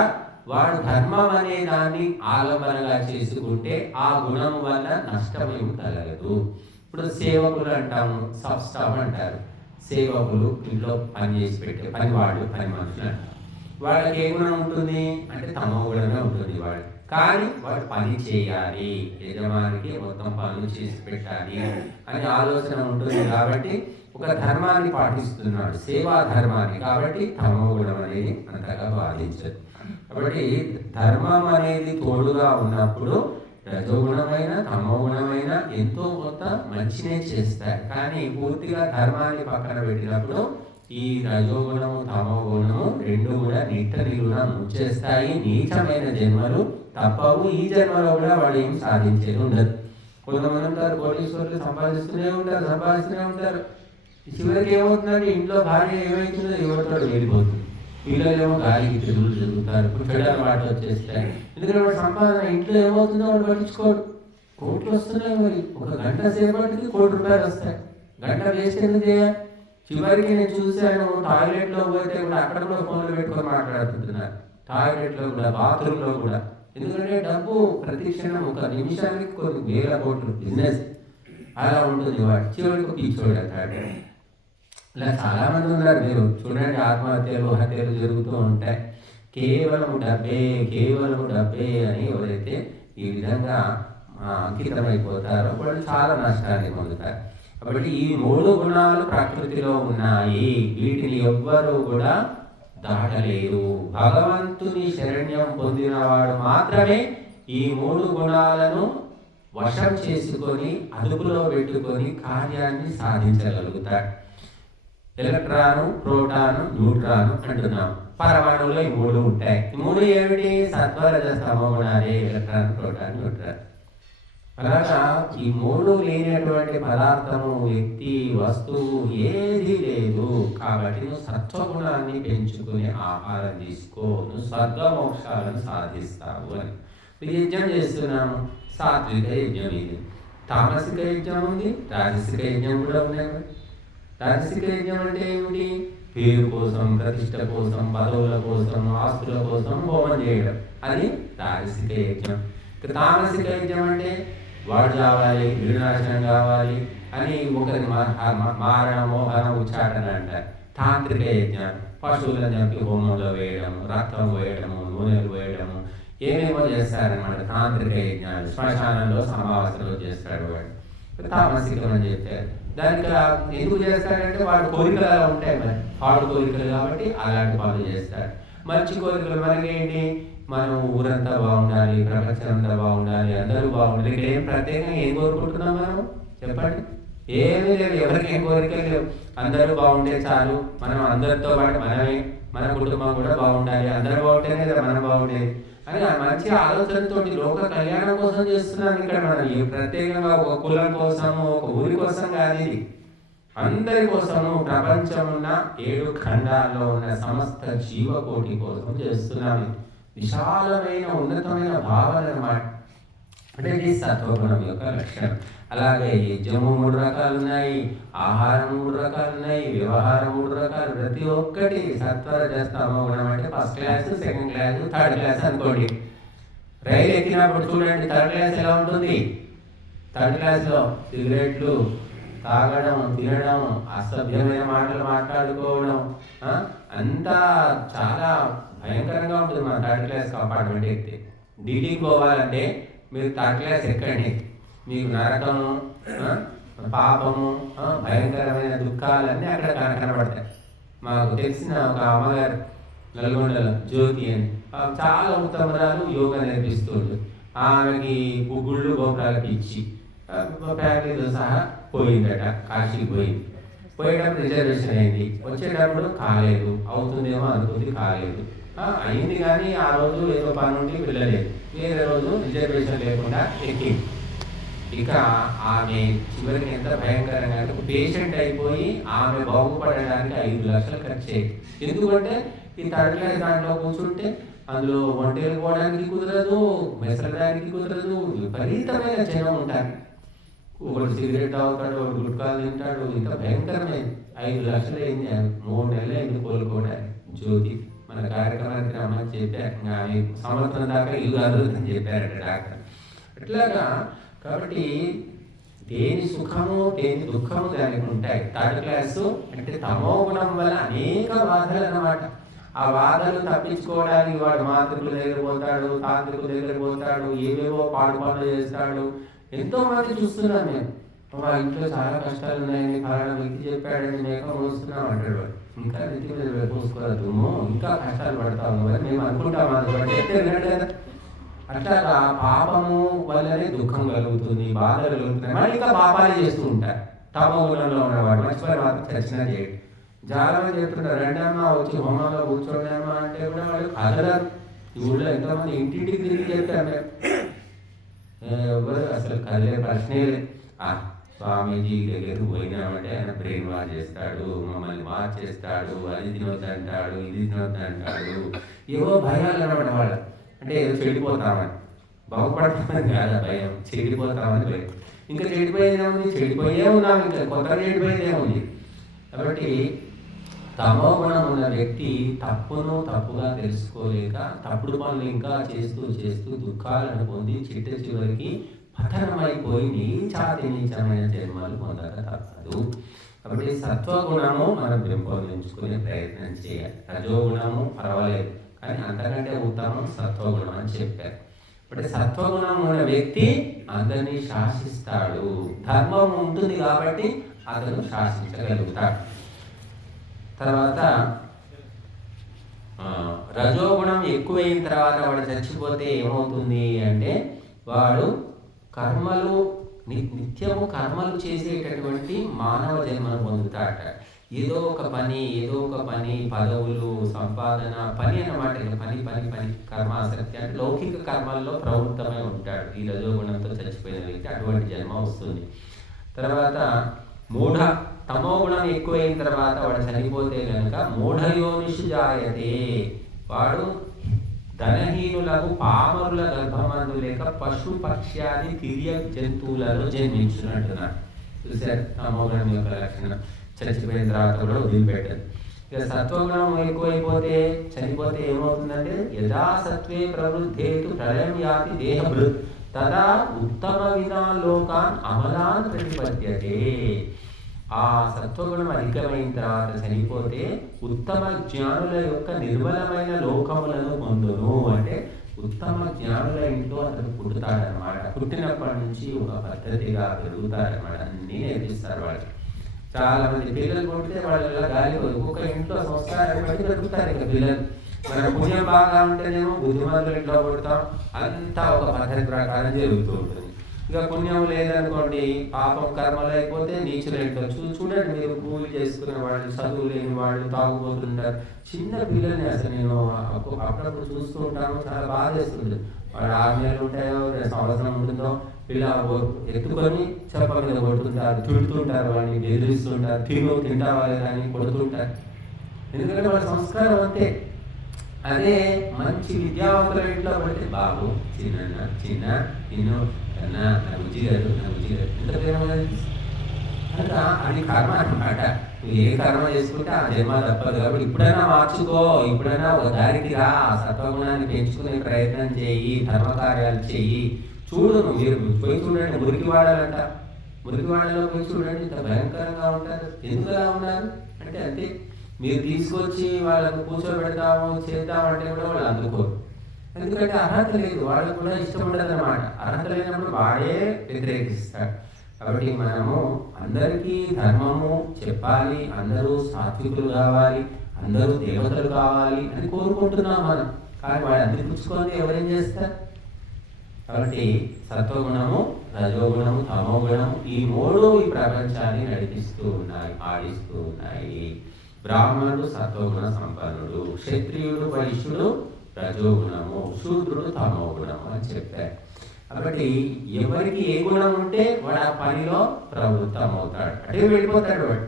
వాడు ధర్మం అనే దాన్ని ఆలంబనగా చేసుకుంటే ఆ గుణం వల్ల నష్టమేమి కలగదు. ఇప్పుడు సేవకులు అంటాము, సబ్ స్టాఫ్ అంటారు. సేవకులు ఇంట్లో పని చేసి పెట్టే పనివాళ్ళు, పని మనుషులు అంటారు. వాళ్ళకి ఏ గుణం ఉంటుంది అంటే తమో గుణమే ఉంటుంది వాడు. కానీ వాడు పని చేయాలి, యజమానికి మొత్తం పనులు చేసి పెట్టాలి అనే ఆలోచన ఉంటుంది. కాబట్టి ఒక ధర్మాన్ని పాటిస్తున్నాడు, సేవా ధర్మాన్ని. కాబట్టి తమో గుణం అనేది అంతగా బాధించదు. కాబట్టి ధర్మం అనేది తోడుగా ఉన్నప్పుడు రజోగుణమైన తమోగుణమైన ఎంతో కొంత మంచినే చేస్తాయి. కానీ పూర్తిగా ధర్మాన్ని పక్కన పెట్టినప్పుడు ఈ రజోగుణము తమోగుణము రెండు కూడా నిట్ట నిలువున ముంచేస్తాయి. నీచమైన జన్మలు తప్పవు. ఈ జన్మలో కూడా వాడు ఏం సాధించేది ఉండదు. కొంతమంది ఉంటారు, కోటీశ్వరులు సంపాదిస్తూనే ఉంటారు. చివరికి ఏమవుతుందంటే ఇంట్లో భార్య ఏమవుతుందో ఎవరితో వెళ్ళిపోతుంది. పిల్లలేమో గాలికి తిరుగులు జరుగుతారు, చెడ్డల మాట వచ్చేస్తాయి. ఎందుకంటే వాడు సంపాదన ఇంట్లో ఏమవుతుందో వాడు పట్టించుకోడు. కోట్లు వస్తున్నాయి, మరి ఒక గంట సేపటికి ₹1,00,00,000 వస్తాయి. గంట వేస్ట్ ఎందుకు చేయాలి? చివరికి నేను చూశాను, టాయిలెట్లో పోతే కూడా అక్కడ కూడా ఫోన్లు పెట్టుకొని మాట్లాడుతుంటున్నారు. టాయిలెట్లో కూడా, బాత్రూంలో కూడా. ఎందుకంటే డబ్బు ప్రతి క్షణం ఒక నిమిషానికి కొన్ని వేల కోట్లు బిజినెస్ అలా ఉంటుంది. వాడు చివరికి పిచ్చోడు అవుతాడు. ఇలా చాలామంది ఉన్నారు. మీరు చూడండి, ఆత్మహత్యలు, హత్యలు జరుగుతూ ఉంటాయి. కేవలం డబ్బే అని ఎవరైతే ఈ విధంగా అంకితమైపోతారో వాళ్ళు చాలా నష్టాన్ని పొందుతారు. కాబట్టి ఈ 3 గుణాలు ప్రకృతిలో ఉన్నాయి. వీటిని ఎవ్వరూ కూడా దాటలేరు. భగవంతుని శరణ్యం పొందినవాడు మాత్రమే ఈ 3 గుణాలను వశం చేసుకొని, అదుపులో పెట్టుకొని కార్యాన్ని సాధించగలుగుతాడు. ఎలక్ట్రాను, ప్రోటాను, న్యూట్రాను అంటున్నాం. పరమాణువులో ఈ 3 ఉంటాయి. ఈ 3 ఏమిటి? సత్వ రజో తమో గుణాలే. Electron, proton, neutron. అలాగా ఈ 3 లేనటువంటి పదార్థము, వ్యక్తి, వస్తువు ఏది లేదు. కాబట్టి నువ్వు సత్వగుణాన్ని పెంచుకునే ఆహారం తీసుకో, నువ్వు స్వర్గ మోక్షాలను సాధిస్తావు అని. యజ్ఞం చేస్తున్నాము, సాత్విక యజ్ఞం ఇది. తామసిక యజ్ఞం ఉంది, రాజసిక యజ్ఞం కూడా ఉన్నాయి. రాజసిక యజ్ఞం అంటే ఏమిటి? పేరు కోసం, ప్రతిష్ట కోసం, పదవుల కోసం, ఆస్తుల కోసం హోమం చేయడం, అది రాజసిక యజ్ఞం. తామసిక యజ్ఞం అంటే వాడు కావాలి, వినాశనం కావాలి అని ఒకరి మారణ, మోహన, ఉచ్చాటన అంటారు. తాంత్రిక యజ్ఞం పశువులను చంపి హోమంలో వేయడము, రక్తం వేయడము, నూనెలు వేయడము, ఏమేమో చేస్తారనమాట. తాంత్రిక యజ్ఞాలు శ్మశానంలో, సమావాసంలో చేస్తాడు వాడు. తామసికం అని చెప్పారు. దానికి ఎందుకు చేస్తాడంటే వాడు కోరికలు అలా ఉంటాయి, మరి వాడు కోరికలు కాబట్టి అలాంటి పనులు చేస్తాడు. మంచి కోరికలు మనకేంటి? మనం ఊరంతా బాగుండాలి, ప్రపంచం అంతా బాగుండాలి, అందరూ బాగుండాలి. ఇక్కడ ఏం ప్రత్యేకంగా ఏం కోరుకుంటున్నాం మనం? చెప్పండి. ఏమీ లేదు, ఎవరికి ఏం కోరికలు లేవు. అందరూ బాగుంటే చాలు, మనం అందరితో పాటు మనమే, మన కుటుంబం కూడా బాగుండాలి, అందరూ బాగుంటేనే కదా మనం బాగుండేది అని మంచి ఆలోచనతో లోక కళ్యాణం కోసం చేస్తున్నాం. ఇక్కడ మనం ప్రత్యేకంగా ఒక కులం కోసము, ఒక ఊరి కోసం కాదు, ఇది అందరి కోసము. ప్రపంచమున్న 7 ఖండాల్లో ఉన్న సమస్త జీవకోటి కోసం చేస్తున్నాము. విశాలమైన ఉన్నతమైన భావన అన్నమాట. అంటే ఇది సత్వగుణం యొక్క లక్షణం. అలాగే యజ్ఞము 3 రకాలు ఉన్నాయి, ఆహారం 3 రకాలు ఉన్నాయి, వ్యవహారం 3 రకాలు. ప్రతి ఒక్కటి సత్వరజస్తమో గుణం. అంటే first class, second class, third class అనుకోండి. రైలు ఎక్కినప్పుడు చూడండి, థర్డ్ క్లాస్ ఎలా ఉంటుంది? థర్డ్ క్లాస్లో సిగరెట్లు తాగడం, తినడం, అసభ్యమైన మాటలు మాట్లాడుకోవడం, అంతా చాలా భయంకరంగా ఉంటుంది. మన థర్డ్ క్లాస్ కంపార్ట్మెంట్ ఎక్కితే. ఢిల్లీకి పోవాలంటే మీరు థర్డ్ క్లాస్ ఎక్కండి, మీకు నరకము, పాపము, భయంకరమైన దుఃఖాలన్నీ అక్కడ కనబడతాయి. మాకు తెలిసిన ఒక అమ్మగారు నల్గొండలో జ్యోతి అని, చాలా ఉత్తమరాలు, యోగా నేర్పిస్తుండ్రు. ఆమెకి గుళ్ళు గోపురాలకి ఇచ్చి ఫ్యామిలీతో సహా పోయిందట, కాశీకి పోయింది. పోయేటప్పుడు రిజర్వేషన్ అయింది, వచ్చేటప్పుడు కాలేదు. అవుతుందేమో అనుకుంది, కాలేదు. అయింది కానీ ఆ రోజు ఏదో పని ఉండి వెళ్ళలేదు. వేరే రోజు రిజర్వేషన్ లేకుండా ఎక్కింది. ఇక ఆమె చివరికి ఎంత భయంకరంగా అంటే పేషెంట్ అయిపోయి ఆమె బాగుపడడానికి 5 లక్షలు ఖర్చు అయ్యింది. ఎందుకంటే ఈ థర్డ్ క్లాస్ దాంట్లో కూర్చుంటే అందులో వంటలు పోవడానికి కుదరదు, మెసలడానికి కుదరదు, విపరీతమైన జనం ఉంటారు. ఒకటి సిగరెట్ తాగుతాడు, ఒకటి గుట్కాలు తింటాడు, ఇంత భయంకరమైంది. 5 లక్షలు అయింది. 3 నెలలు అయింది కోలుకోవడానికి. జ్యోతి మన కార్యక్రమానికి రమ్మని చెప్పారు. ఆమె సంవత్సరం దాకా ఇల్లు అదురుతుందని చెప్పారట డాక్టర్. అట్లాగా కాబట్టి దేని సుఖము, దేని దుఃఖము దానికి ఉంటాయి. థర్డ్ క్లాసు అంటే తమో గుణం వల్ల అనేక బాధలు అన్నమాట. ఆ బాధలు తప్పించుకోవడానికి వాడు మాతృకుల దగ్గర పోతాడు, తాంత్రికుల దగ్గర పోతాడు, ఏవేవో పాడు పనులు చేస్తాడు. ఎంతో మంది చూస్తున్నాం మేము. మా ఇంట్లో చాలా కష్టాలు ఉన్నాయని ఫలానా వ్యక్తి చెప్పాడని మేక మోస్తున్నాం అంటాడు వాడు. ఇంకా నెత్తి మీద పోసుకోవద్దు, ఇంకా కష్టాలు పడతాము అని మేము అనుకుంటాం. అది చెప్తే వినడు కదా. అట్లా పాపము వల్లనే దుఃఖం కలుగుతుంది, బాధ కలుగుతుంది. మళ్ళీ ఇంకా పాపాలు చేస్తూ ఉంటారు. తమో గుణంలో ఉన్నవాడు మంచివారు మాత్రం చచ్చినా చేయడు. చాలా మంది చెప్తున్నారు, రెండమ్మా వచ్చి హోమంలో కూర్చోండమ్మా అంటే కూడా వాళ్ళు కదలరు. ఈ ఊళ్ళో ఎంతోమంది ఇంటింటికి తిరిగి చెప్తారు, మేము ఎవరు అసలు కదిలే ప్రశ్నే లేదు. స్వామీజీ దగ్గరకు పోయినామంటే ఆయన బ్రెయిన్ వాష్ చేస్తాడు, మమ్మల్ని మార్చేస్తాడు, అది తినొద్దంటాడు, ఇది తినొద్దంటాడు. ఏవో భయాలు అనమాట వాళ్ళు. అంటే ఏదో చెడిపోతామని, బాగుపడతామని కాదు భయం, చెడిపోతామని భయం. ఇంకా చెడిపోయేదేముంది? చెడిపోయే ఉన్నాం, ఇంకా కొత్తగా చెడిపోయేదేముంది. కాబట్టి తమో గుణం ఉన్న వ్యక్తి తప్పును తప్పుగా తెలుసుకోలేక తప్పుడు పనులు ఇంకా చేస్తూ చేస్తూ దుఃఖాలను పొంది చిట్ట చివరికి పతనమైపోయి నీచమైన జన్మలు పొందక తప్పదు. కాబట్టి సత్వగుణము మనం పెంపొందించుకునే ప్రయత్నం చేయాలి. రజోగుణము పర్వాలేదు, కానీ అంతకంటే ఉత్తమం సత్వగుణం అని చెప్పారు. అంటే సత్వగుణం ఉన్న వ్యక్తి అందరినీ శాసిస్తాడు. ధర్మం ఉంటుంది కాబట్టి అతను శాసించగలుగుతాడు. తర్వాత రజోగుణం ఎక్కువైన తర్వాత వాడు చచ్చిపోతే ఏమవుతుంది అంటే వాడు నిత్యము కర్మలు చేసేటటువంటి మానవ జన్మను పొందుతాడట. ఏదో ఒక పని, పదవులు, సంపాదన, పని అన్నమాట. ఇక పని పని పని కర్మాసక్తి అంటే లౌకిక కర్మల్లో ప్రవృత్తమై ఉంటాడు ఈ రజోగుణంతో చచ్చిపోయిన వ్యక్తి. అటువంటి జన్మ వస్తుంది. తర్వాత తమో గుణం ఎక్కువైన తర్వాత వాడు చనిపోతే కనుక మూఢయోనిషు జాయతే, వాడు ధనహీనులకు పామరుల గర్భమందు లేక పశు పక్ష్యాది తిరియ జంతువులలో జన్మించినట్టున్నారు. చూసారు తమోగుణం యొక్క లక్షణం. చచ్చిపోయిన తర్వాత కూడా వదిలిపెట్టదు. ఇక సత్వగుణం ఎక్కువైపోతే చనిపోతే ఏమవుతుందంటే యథా సత్వే ప్రవృద్ధేతు ప్రళయం యాతి దేహభృత్ తదా ఉత్తమ వినాలోకాన్ అమలాన్ ప్రతిపద్యతే. ఆ సత్వగుణం అధికమైన తర్వాత చనిపోతే ఉత్తమ జ్ఞానుల యొక్క నిర్మలమైన లోకములను పొందును. అంటే ఉత్తమ జ్ఞానుల ఇంట్లో అతను పుడతాడనమాట. పుట్టినప్పటి నుంచి ఒక పద్ధతిగా పెరుగుతారనమాట. అన్నీ నేర్పిస్తారు వాళ్ళకి. చాలా మంది పిల్లలు పుడితే వాళ్ళ గాలి ఒక్కొక్క ఇంట్లో సంస్కారం బట్టి పెరుగుతారు. ఇక పిల్లలు మన పుణ్యం బాగా ఉంటేనేమో బుద్ధిమంతులు ఇంట్లో పుడతాం, అంతా ఒక పద్ధతి ప్రకారం జరుగుతూ ఉంటుంది. ఇక పుణ్యం లేదనుకోండి, పాపం కర్మలు అయిపోతే నీచులు ఇంట్లో చూడండి మీరు. కూలి చేసుకునే వాళ్ళు, చదువు లేని వాళ్ళు తాగుపోతుంటారు. చిన్న పిల్లల్ని అసలు నేను అప్పుడప్పుడు చూస్తూ ఉంటాను, చాలా బాధ వేస్తుంది. వాళ్ళు 6 నెలలు ఉంటాయో, సంవత్సరం ఉంటుందో, పిల్ల ఎత్తుకొని చెప్ప మీద కొడుతుంటారు, తిడుతుంటారు, వాళ్ళని బెదిరిస్తుంటారు, తింటావా కానీ కొడుతుంటారు. ఎందుకంటే వాళ్ళ సంస్కారం అంతే. అదే మంచి విద్యావంతుల ఇంట్లో పడితే బాబు చిన్న నిన్ను కన్నా నా బుజ్జి గారు ఎంత ప్రేమ కనుక అది కర్మ అనమాట. నువ్వు ఏ కర్మ చేసుకుంటే ఆ జన్మ తప్పదు. కాబట్టి ఇప్పుడైనా మార్చుకో, ఇప్పుడైనా ఒక దారికి రా, సత్వగుణాన్ని పెంచుకునే ప్రయత్నం చేయి, ధర్మకార్యాలు చెయ్యి. చూడు మీరు పోయి చూడండి, మురికివాడాలంట. మురికివాడలో పోయి చూడండి, ఇంత భయంకరంగా ఉంటారు. ఎందుకులా ఉన్నారు అంటే అంతే. మీరు తీసుకొచ్చి వాళ్ళకు కూర్చోబెడతాము చేద్దామంటే కూడా వాళ్ళు అందుకోరు. ఎందుకంటే అర్హత లేదు, వాళ్ళకు కూడా ఇష్టం ఉండదు అన్నమాట. అర్హత లేనప్పుడు వాడే వ్యతిరేకిస్తాడు. కాబట్టి మనము అందరికీ ధర్మము చెప్పాలి, అందరూ సాత్వికులు కావాలి, అందరూ దేవతలు కావాలి అని కోరుకుంటున్నాం మనం. కానీ వాడు అందిపుచ్చుకొని ఎవరేం చేస్తారు? కాబట్టి సత్వగుణము, రజోగుణము, తమోగుణము ఈ 3 ఈ ప్రపంచాన్ని నడిపిస్తూ ఉన్నాయి, ఆడిస్తూ ఉన్నాయి. బ్రాహ్మణుడు సత్వగుణ సంపన్నుడు, క్షత్రియుడు వైశ్యుడు రజోగుణము, శూద్రుడు తమోగుణము అని చెప్పారు. కాబట్టి ఎవరికి ఏ గుణం ఉంటే వాడు ఆ పనిలో ప్రవృత్తం అవుతాడు, అంటే వెళ్ళిపోతాడు వాడు.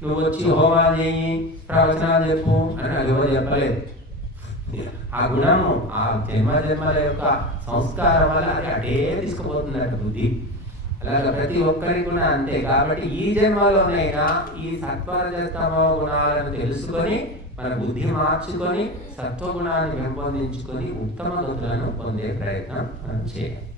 నువ్వు వచ్చి హోమాలు చేయి, ప్రవచనాలు చెప్పు అని అది ఎవరు చెప్పలేదు. ఆ గుణము ఆ జన్మల యొక్క సంస్కారం వల్ల అది అటే తీసుకుపోతుందట బుద్ధి. అలాగే ప్రతి ఒక్కరికి కూడా అంతే. కాబట్టి ఈ జన్మలోనైనా ఈ సత్వరజస్తమో గుణాలను తెలుసుకొని మన బుద్ధి మార్చుకొని సత్వగుణాన్ని పెంపొందించుకొని ఉత్తమ గతులను పొందే ప్రయత్నం మనం చేయాలి.